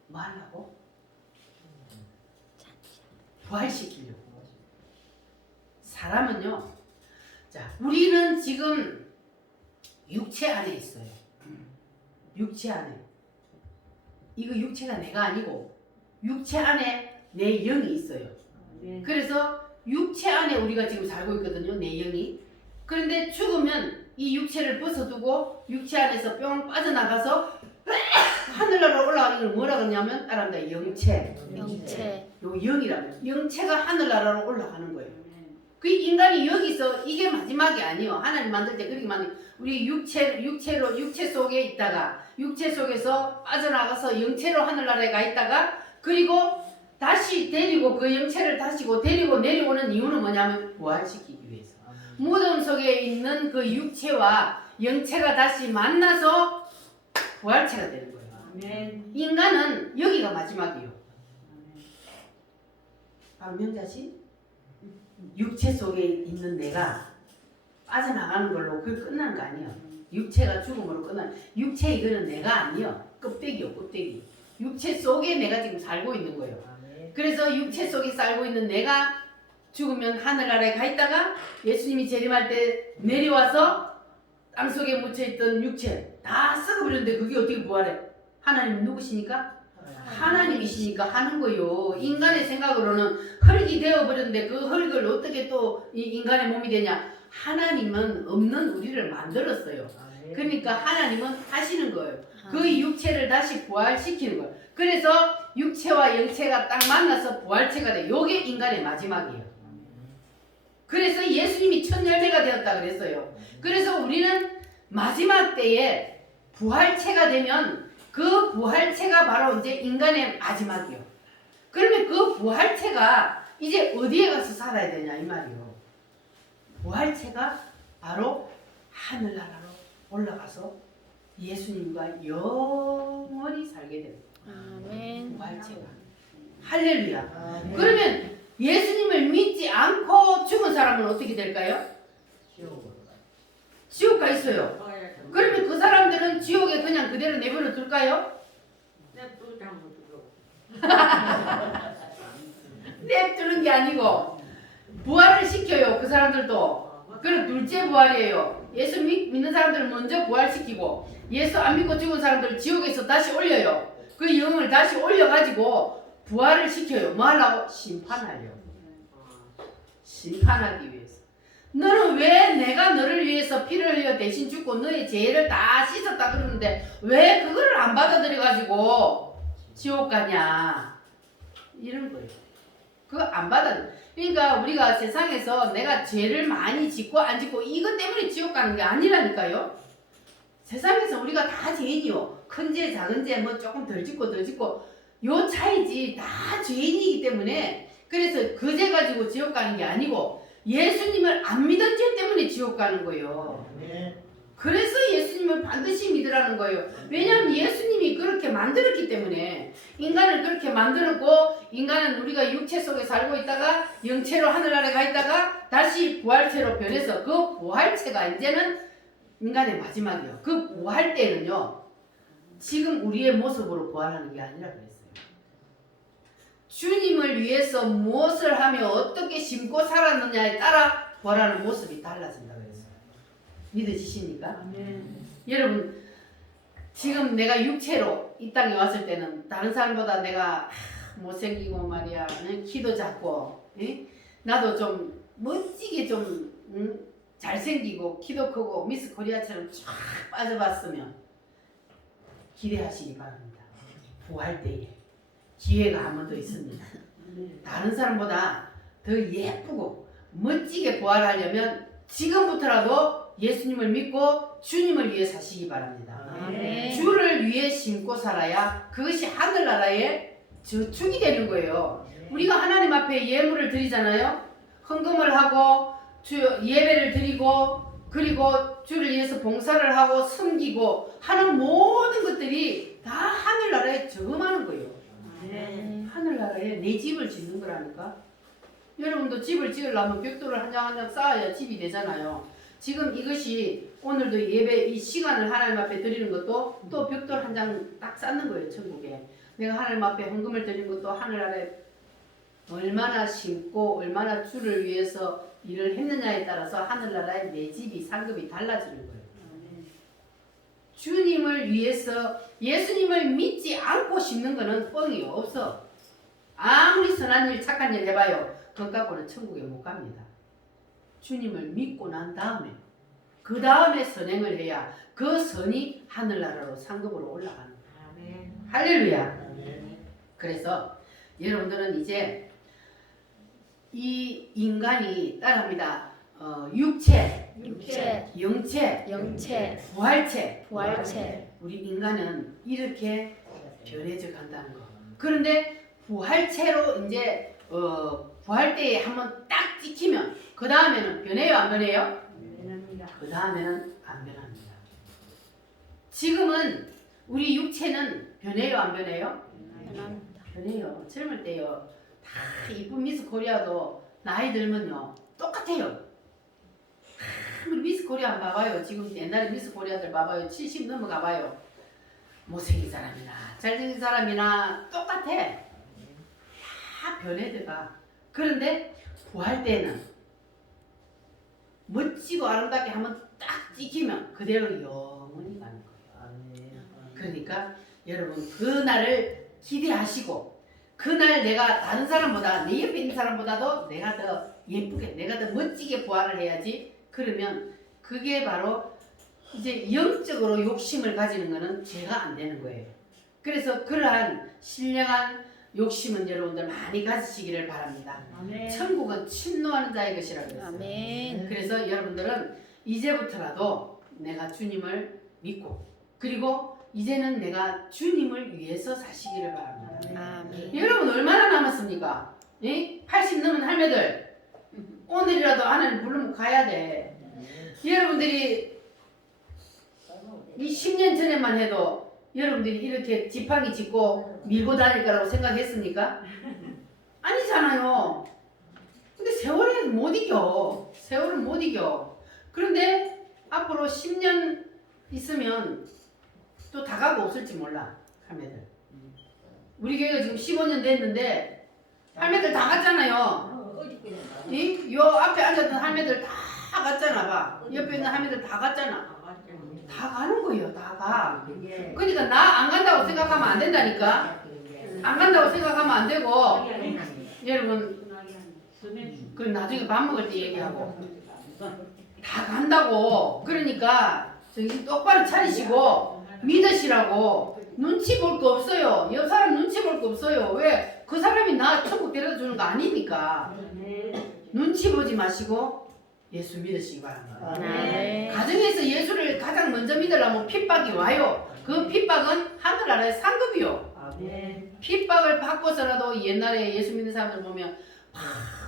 뭐 하려고? 부활시키려고. 사람은요, 자, 우리는 지금 육체 안에 있어요. 육체 안에. 이거 육체가 내가 아니고 육체 안에 내 영이 있어요. 그래서 육체 안에 우리가 지금 살고 있거든요. 내 영이. 그런데 죽으면 이 육체를 벗어두고 육체 안에서 뿅 빠져나가서 하늘나라로 올라가는 걸 뭐라 그러냐면, 따라합니다. 영체. 영체. 요 영이라고. 영체가 하늘나라로 올라가는 거예요. 그 인간이 여기서, 이게 마지막이 아니에요. 하나님 만들 때 그렇게 만든, 우리 육체 속에 있다가 육체 속에서 빠져나가서 영체로 하늘나라에 가 있다가, 그리고 다시 데리고 그 영체를 다시고 데리고 내려오는 이유는 뭐냐면 부활시키기 위해서. 무덤 속에 있는 그 육체와 영체가 다시 만나서 부활체가 되는 거예요. 인간은 여기가 마지막이에요. 박명자씨 육체 속에 있는 내가 빠져나가는 걸로 그게 끝난 거 아니에요. 육체가 죽음으로 끝난 육체 이거는 내가 아니요. 껍데기요 껍데기. 육체 속에 내가 지금 살고 있는 거예요. 그래서 육체 속에 살고 있는 내가 죽으면 하늘나라에 가 있다가 예수님이 재림할 때 내려와서 땅속에 묻혀있던 육체 다 썩어버렸는데 그게 어떻게 부활해? 하나님은 누구시니까? 하나님이시니까 하는 거요. 인간의 생각으로는 흙이 되어버렸는데 그 흙을 어떻게 또 이 인간의 몸이 되냐? 하나님은 없는 우리를 만들었어요. 그러니까 하나님은 하시는 거예요. 그 육체를 다시 부활시키는 거예요. 그래서 육체와 영체가 딱 만나서 부활체가 돼. 요게 인간의 마지막이에요. 그래서 예수님이 첫 열매가 되었다 그랬어요. 그래서 우리는 마지막 때에 부활체가 되면 그 부활체가 바로 이제 인간의 마지막이요. 그러면 그 부활체가 이제 어디에 가서 살아야 되냐 이 말이요. 부활체가 바로 하늘나라로 올라가서 예수님과 영원히 살게 됩니다. 아멘. 부활체가. 할렐루야. 그러면 예수님을 믿지 않고 죽은 사람은 어떻게 될까요? 지옥 가 있어요. 그러면 그 사람들은 지옥에 그냥 그대로 내버려 둘까요? 냅두는 게 아니고 부활을 시켜요. 그 사람들도. 그럼 둘째 부활이에요. 예수 믿는 사람들을 먼저 부활시키고 예수 안 믿고 죽은 사람들 지옥에서 다시 올려요. 그 영을 다시 올려가지고 부활을 시켜요. 뭐 하려고? 심판하려고. 심판하기 위해서. 너는 왜 내가 너를 위해서 피를 흘려 대신 죽고 너의 죄를 다 씻었다 그러는데 왜 그거를 안 받아들여가지고 지옥 가냐 이런 거예요. 그거 안 받아들여. 그러니까 우리가 세상에서 내가 죄를 많이 짓고 안 짓고 이것 때문에 지옥 가는 게 아니라니까요. 세상에서 우리가 다 죄인이요. 큰 죄 작은 죄 뭐 조금 덜 짓고 덜 짓고 요 차이지 다 죄인이기 때문에 그래서 그 죄 가지고 지옥 가는 게 아니고 예수님을 안 믿은 죄 때문에 지옥 가는 거예요. 그래서 예수님을 반드시 믿으라는 거예요. 왜냐하면 예수님이 그렇게 만들었기 때문에 인간을 그렇게 만들었고 인간은 우리가 육체 속에 살고 있다가 영체로 하늘나라에 가 있다가 다시 부활체로 변해서 그 부활체가 이제는 인간의 마지막이에요. 그 부활 때는요. 지금 우리의 모습으로 부활하는 게 아니라 그랬어요. 주님을 위해서 무엇을 하며 어떻게 심고 살았느냐에 따라 부활하는 모습이 달라진다 그랬어요. 믿으시십니까? 여러분 지금 내가 육체로 이 땅에 왔을 때는 다른 사람보다 내가 못생기고 말이야 키도 작고 나도 좀 멋지게 좀 잘생기고 키도 크고 미스 코리아처럼 쫙 빠져봤으면 기대하시기 바랍니다. 부활 때에 기회가 한 번 더 있습니다. 다른 사람보다 더 예쁘고 멋지게 부활하려면 지금부터라도 예수님을 믿고 주님을 위해 사시기 바랍니다. 아멘. 주를 위해 심고 살아야 그것이 하늘나라의 저축이 되는 거예요. 우리가 하나님 앞에 예물을 드리잖아요. 헌금을 하고 예배를 드리고 그리고 주를 위해서 봉사를 하고 섬기고 하는 모든 것들이 다 하늘나라에 저금하는 거예요. 하늘나라에 내 집을 짓는 거라니까. 여러분도 집을 지으려면 벽돌을 한 장 한 장 쌓아야 집이 되잖아요. 지금 이것이 오늘도 예배 이 시간을 하나님 앞에 드리는 것도 또 벽돌 한 장 딱 쌓는 거예요. 천국에. 내가 하나님 앞에 헌금을 드리는 것도 하늘나라에 얼마나 심고 얼마나 주를 위해서 일을 했느냐에 따라서 하늘나라에 내 집이 상급이 달라지는 거예요. 주님을 위해서 예수님을 믿지 않고 심는 거는 뻥이요. 없어. 아무리 선한 일 착한 일 해봐요. 그것 갖고는 천국에 못 갑니다. 주님을 믿고 난 다음에 그 다음에 선행을 해야 그 선이 하늘나라로 상급으로 올라가는 거예요. 할렐루야. 그래서 여러분들은 이제 이 인간이 따라합니다. 육체, 영체, 부활체. 우리 인간은 이렇게 변해져 간다는 거. 그런데 부활체로 이제 부활 때에 한번 딱 찍히면 그 다음에는 변해요, 안 변해요? 그 다음에는 안 변합니다. 지금은 우리 육체는 변해요, 안 변해요? 변해요. 젊을 때요. 다 이쁜 미스 코리아도 나이 들면요 똑같아요. 아무리 미스 코리아 봐봐요. 지금 옛날에 미스 코리아들 봐봐요. 70 넘어가봐요. 못생긴 사람이나 잘생긴 사람이나 똑같아. 다 변해들가. 그런데 부활 때는 멋지고 아름답게 한번 딱 찍히면 그대로 영원히 가는 거예요. 그러니까 여러분 그날을 기대하시고 그날 내가 다른 사람보다 내 옆에 있는 사람보다도 내가 더 예쁘게 내가 더 멋지게 부활을 해야지. 그러면 그게 바로 이제 영적으로 욕심을 가지는 거는 죄가 안 되는 거예요. 그래서 그러한 신령한 욕심은 여러분들 많이 가지시기를 바랍니다. 천국은 침노하는 자의 것이라고 그랬어요. 아멘. 그래서 여러분들은 이제부터라도 내가 주님을 믿고 그리고 이제는 내가 주님을 위해서 사시기를 바랍니다. 아멘. 여러분 얼마나 남았습니까? 80 넘은 할매들 오늘이라도 하나님 부르면 가야 돼. 여러분들이 이 10년 전에만 해도 여러분들이 이렇게 지팡이 짚고 밀고 다닐 거라고 생각했습니까? 아니잖아요. 근데 세월은 못 이겨. 세월은 못 이겨. 그런데 앞으로 10년 있으면 또 다 가고 없을지 몰라. 할매들. 우리 교회가 지금 15년 됐는데 할매들 다 갔잖아요. 요 앞에 앉았던 할매들 다 갔잖아 봐. 옆에 있는 할매들 다 갔잖아. 다 가는 거예요. 다 가. 그러니까 나 안 간다고 생각하면 안 된다니까. 안 간다고 생각하면 안 되고 여러분 그 나중에 밥 먹을 때 얘기하고 다 간다고. 그러니까 정신 똑바로 차리시고 믿으시라고. 눈치 볼 거 없어요. 옆 사람 눈치 볼 거 없어요. 왜? 그 사람이 나 천국 데려다 주는 거 아니니까. 눈치 보지 마시고 예수 믿으시기 바랍니다. 아멘. 가정에서 예수를 가장 먼저 믿으려면 핍박이 와요. 그 핍박은 하늘나라의 상급이요. 핍박을 받고서라도 옛날에 예수 믿는 사람들 보면 막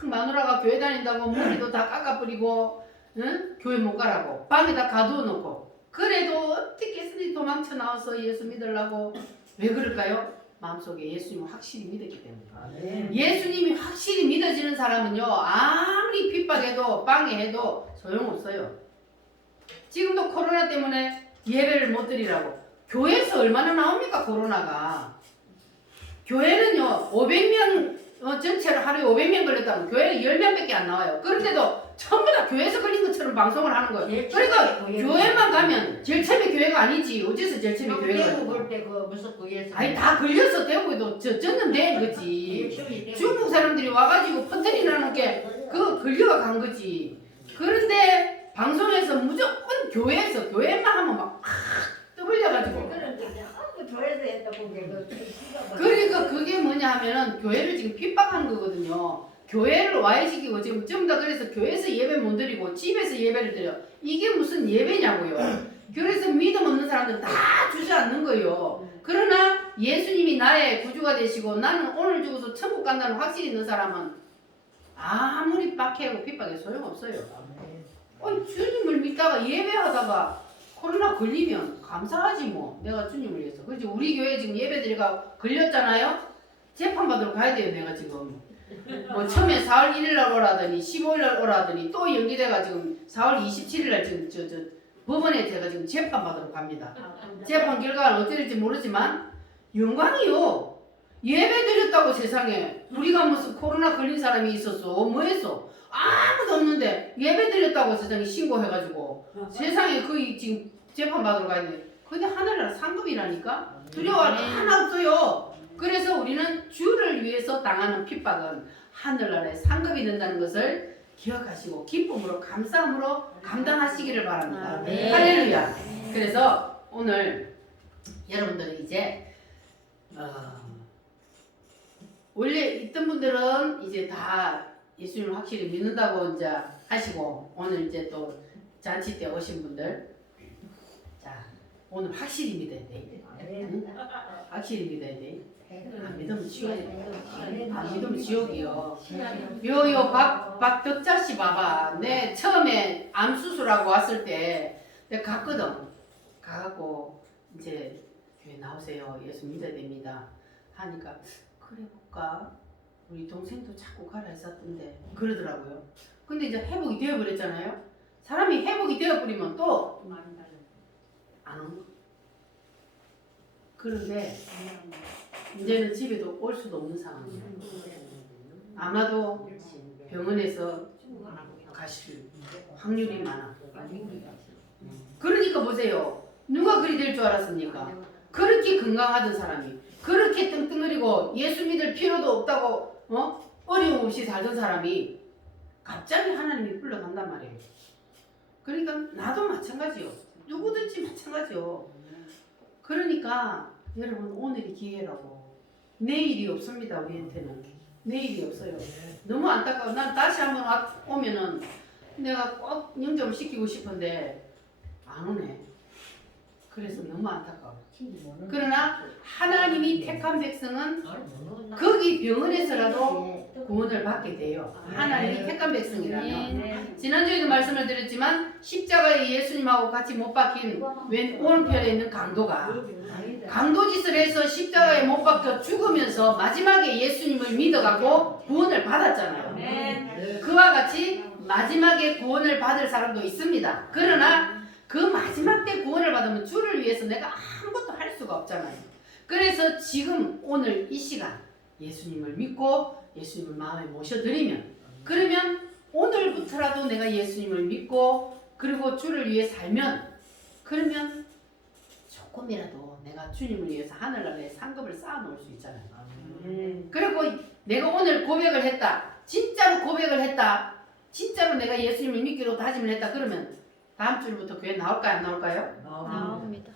마누라가 교회 다닌다고 머리도 다 깎아버리고 응? 교회 못 가라고 방에다 가두어 놓고 그래도 어떻게 했으니 도망쳐 나와서 예수 믿으려고. 왜 그럴까요? 마음속에 예수님을 확실히 믿었기 때문에. 예수님이 확실히 믿어지는 사람은요 아무리 핍박해도 방해해도 소용없어요. 지금도 코로나 때문에 예배를 못 드리라고 교회에서 얼마나 나옵니까? 코로나가. 교회는요 500명 전체로 하루에 500명 걸렸다면 교회는 10명밖에 안 나와요. 그런데도 전부 다 교회에서 걸린 것처럼 방송을 하는 거예요. 그러니까 교회만 가면 제일 처음에 교회가 아니지. 어째서 제일 처음에 교회가 볼때그 무슨 그에서 아니 다 걸려서 대구에도 전염된 거지. 중국 사람들이 와가지고 퍼뜨리 나는 게 그거 걸려가 간 거지. 그런데 방송에서 무조건 교회에서 교회만 하면 막 떠벌려가지고. 교회에서 했다고 그러니까 그게 뭐냐 하면은 교회를 지금 핍박하는 거거든요. 교회를 와해시키고 지금 전부 다 그래서 교회에서 예배 못 드리고 집에서 예배를 드려. 이게 무슨 예배냐고요. 그래서 믿음 없는 사람들은 다 주저앉는 거예요. 그러나 예수님이 나의 구주가 되시고 나는 오늘 죽어서 천국 간다는 확신이 있는 사람은 아무리 빡해고 핍박해 소용없어요. 주님을 믿다가 예배하다가 코로나 걸리면 감사하지 뭐. 내가 주님을 위해서. 그렇지. 우리 교회 지금 예배드리가 걸렸잖아요. 재판받으러 가야 돼요. 내가 지금. 뭐 처음에 4월 1일 날 오라더니 15일 날 오라더니 또 연기돼가 지금 4월 27일 날 지금 법원에 제가 지금 재판받으러 갑니다. 재판 결과는 어떻게 될지 모르지만 영광이요. 예배 드렸다고 세상에. 우리가 무슨 코로나 걸린 사람이 있었어. 뭐 했어? 아무도 없는데 예배 드렸다고 세상에 신고해가지고 세상에 거의 지금 재판받으러 가야 돼. 근데 하늘나라 상급이라니까? 두려워할 거 하나 없어요. 그래서 우리는 주를 위해서 당하는 핍박은 하늘나라의 상급이 된다는 것을 기억하시고 기쁨으로 감사함으로 감당하시기를 바랍니다. 네. 할렐루야. 그래서 오늘 여러분들은 이제 원래 있던 분들은 이제 다 예수님을 확실히 믿는다고 이제 하시고 오늘 이제 또 잔치 때 오신 분들 자 오늘 확실히 믿어야 돼. 응? 확실히 믿어야 돼. 안 믿으면 지옥이야. 안 믿으면 지옥이요. 요 박덕자 씨 봐봐. 내 처음에 암 수술하고 왔을 때 내가 갔거든. 가갖고 이제 교회 나오세요. 예수 믿어야 됩니다. 하니까 그래 볼까? 우리 동생도 자꾸 가라 했었던데 그러더라고요. 근데 이제 회복이 되어버렸잖아요. 사람이 회복이 되어버리면 또 많이 달려. 안 오는 거. 그런데 이제는 집에도 올 수도 없는 상황이에요. 아마도 병원에서 가실 확률이 많아. 그러니까 보세요. 누가 그리 될 줄 알았습니까? 그렇게 건강하던 사람이, 그렇게 뚱뚱거리고 예수 믿을 필요도 없다고 어려움 없이 살던 사람이 갑자기 하나님이 불러간단 말이에요. 그러니까 나도 마찬가지요. 누구든지 마찬가지요. 그러니까 여러분 오늘이 기회라고. 내일이 없습니다. 우리한테는 내일이 없어요. 너무 안타까워. 난 다시 한번 오면은 내가 꼭 영접을 시키고 싶은데 안 오네. 그래서 너무 안타까워. 그러나 하나님이 택한 백성은 거기 병원에서라도 구원을 받게 돼요. 하나님이 택한 백성이라면. 지난주에도 말씀을 드렸지만 십자가에 예수님하고 같이 못 박힌 왼 오른편에 있는 강도짓을 해서 십자가에 못 박혀 죽으면서 마지막에 예수님을 믿어갖고 구원을 받았잖아요. 그와 같이 마지막에 구원을 받을 사람도 있습니다. 그러나 그 마지막 때 구원을 받으면 주를 위해서 내가 아무것도 할 수가 없잖아요. 그래서 지금 오늘 이 시간 예수님을 믿고 예수님을 마음에 모셔드리면, 그러면 오늘부터라도 내가 예수님을 믿고 그리고 주를 위해 살면, 그러면 조금이라도 내가 주님을 위해서 하늘나라에 상급을 쌓아놓을 수 있잖아요. 그리고 내가 오늘 고백을 했다, 진짜로 고백을 했다, 진짜로 내가 예수님을 믿기로 다짐을 했다, 그러면 다음 주부터 교회 나올까요? 안 나올까요? 나옵니다.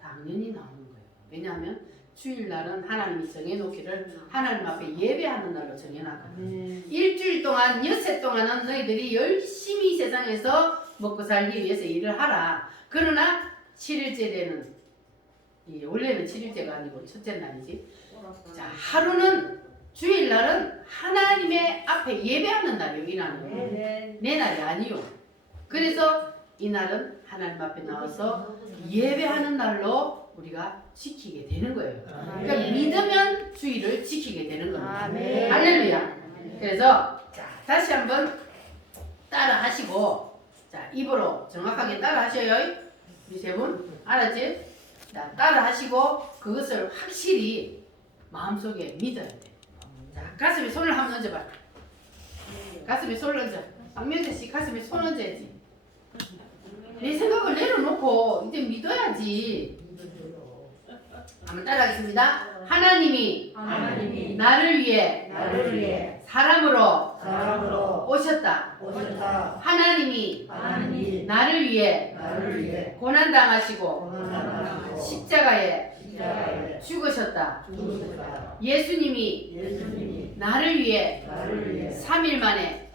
당연히 나오는 거예요. 왜냐하면 주일날은 하나님이 정해놓기를 하나님 앞에 예배하는 날로 정해놨거든요. 일주일 동안, 엿새 동안은 너희들이 열심히 세상에서 먹고 살기 위해서 일을 하라. 그러나 7일째는, 원래는 7일째가 아니고 첫째 날이지. 자, 하루는, 주일날은 하나님의 앞에 예배하는 날이요. 이 날은 내 날이 아니요. 그래서 이 날은 하나님 앞에 나와서 예배하는 날로 우리가 지키게 되는 거예요. 그러니까 믿으면 주일을 지키게 되는 겁니다. 할렐루야. 그래서 자, 다시 한번 따라 하시고, 자, 입으로 정확하게 따라 하셔요. 우리 세 분 알았지? 자, 따라 하시고 그것을 확실히 마음속에 믿어야 돼. 자, 가슴에 손을 한번 얹어봐. 가슴에 손을 얹어. 박명재 씨 가슴에 손 얹어야지. 내 생각을 내려놓고 이제 믿어야지. 한번 따라하겠습니다. 하나님이 나를 위해 사람으로 오셨다. 하나님이 나를 위해 고난당하시고 십자가에 죽으셨다. 예수님이 나를 위해 3일 만에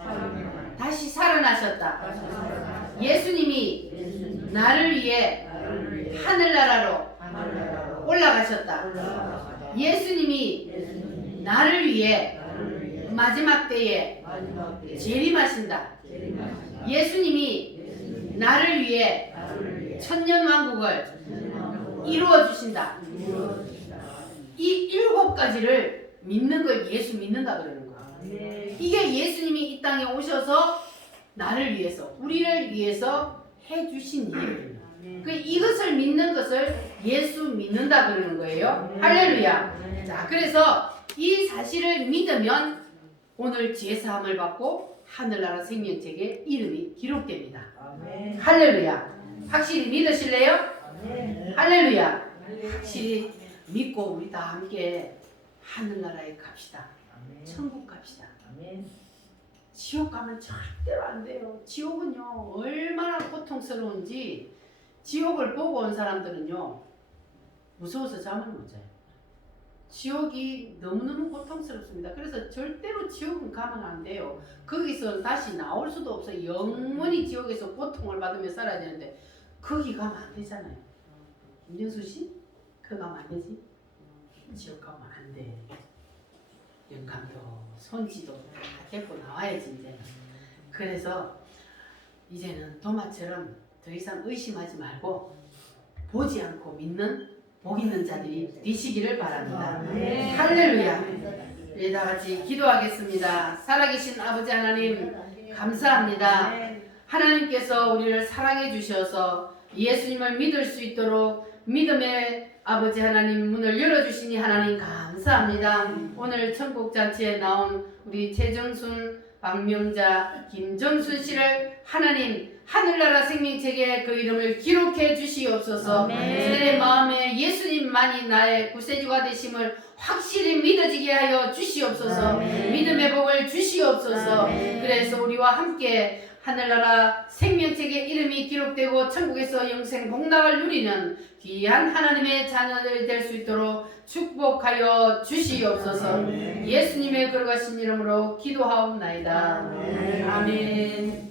다시 살아나셨다. 예수님이 나를 위해 하늘나라로 올라가셨다. 예수님이 나를 위해 마지막 때에 재림하신다. 예수님이 나를 위해 천년왕국을 이루어 주신다. 이 7가지를 믿는 걸 예수 믿는다 그러는 거야. 이게 예수님이 이 땅에 오셔서 나를 위해서, 우리를 위해서 해주신 일입니다. 그 이것을 믿는 것을 예수 믿는다 그러는 거예요. 할렐루야. 자, 그래서 이 사실을 믿으면 오늘 제사함을 받고 하늘나라 생명책에 이름이 기록됩니다. 할렐루야. 확실히 믿으실래요? 할렐루야. 확실히 믿고 우리 다 함께 하늘나라에 갑시다. 천국 갑시다. 지옥 가면 절대로 안 돼요. 지옥은요 얼마나 고통스러운지, 지옥을 보고 온 사람들은요 무서워서 잠을 못 자요. 지옥이 너무너무 고통스럽습니다. 그래서 절대로 지옥은 가면 안 돼요. 거기서 다시 나올 수도 없어요. 영원히 지옥에서 고통을 받으며 살아야 되는데 거기 가면 안 되잖아요. 김정수 씨? 그거 가면 안 되지? 지옥 가면 안 돼. 영감도 손지도 다 데리고 나와야지 이제는. 그래서 이제는 도마처럼 더 이상 의심하지 말고 보지 않고 믿는 복 있는 자들이 되시기를 바랍니다. 할렐루야. 우리 다 같이 기도하겠습니다. 살아계신 아버지 하나님 감사합니다. 하나님께서 우리를 사랑해 주셔서 예수님을 믿을 수 있도록 믿음의 아버지 하나님 문을 열어주시니 하나님 감사합니다. 오늘 천국잔치에 나온 우리 최정순, 박명자, 김정순 씨를 하나님 하늘나라 생명책에 그 이름을 기록해 주시옵소서. 그들의 마음에 예수님만이 나의 구세주가 되심을 확실히 믿어지게 하여 주시옵소서. 믿음의 복을 주시옵소서. 그래서 우리와 함께 하늘나라 생명책에 이름이 기록되고 천국에서 영생 복락을 누리는 귀한 하나님의 자녀들 될 수 있도록 축복하여 주시옵소서. 예수님의 거룩하신 이름으로 기도하옵나이다. 아멘.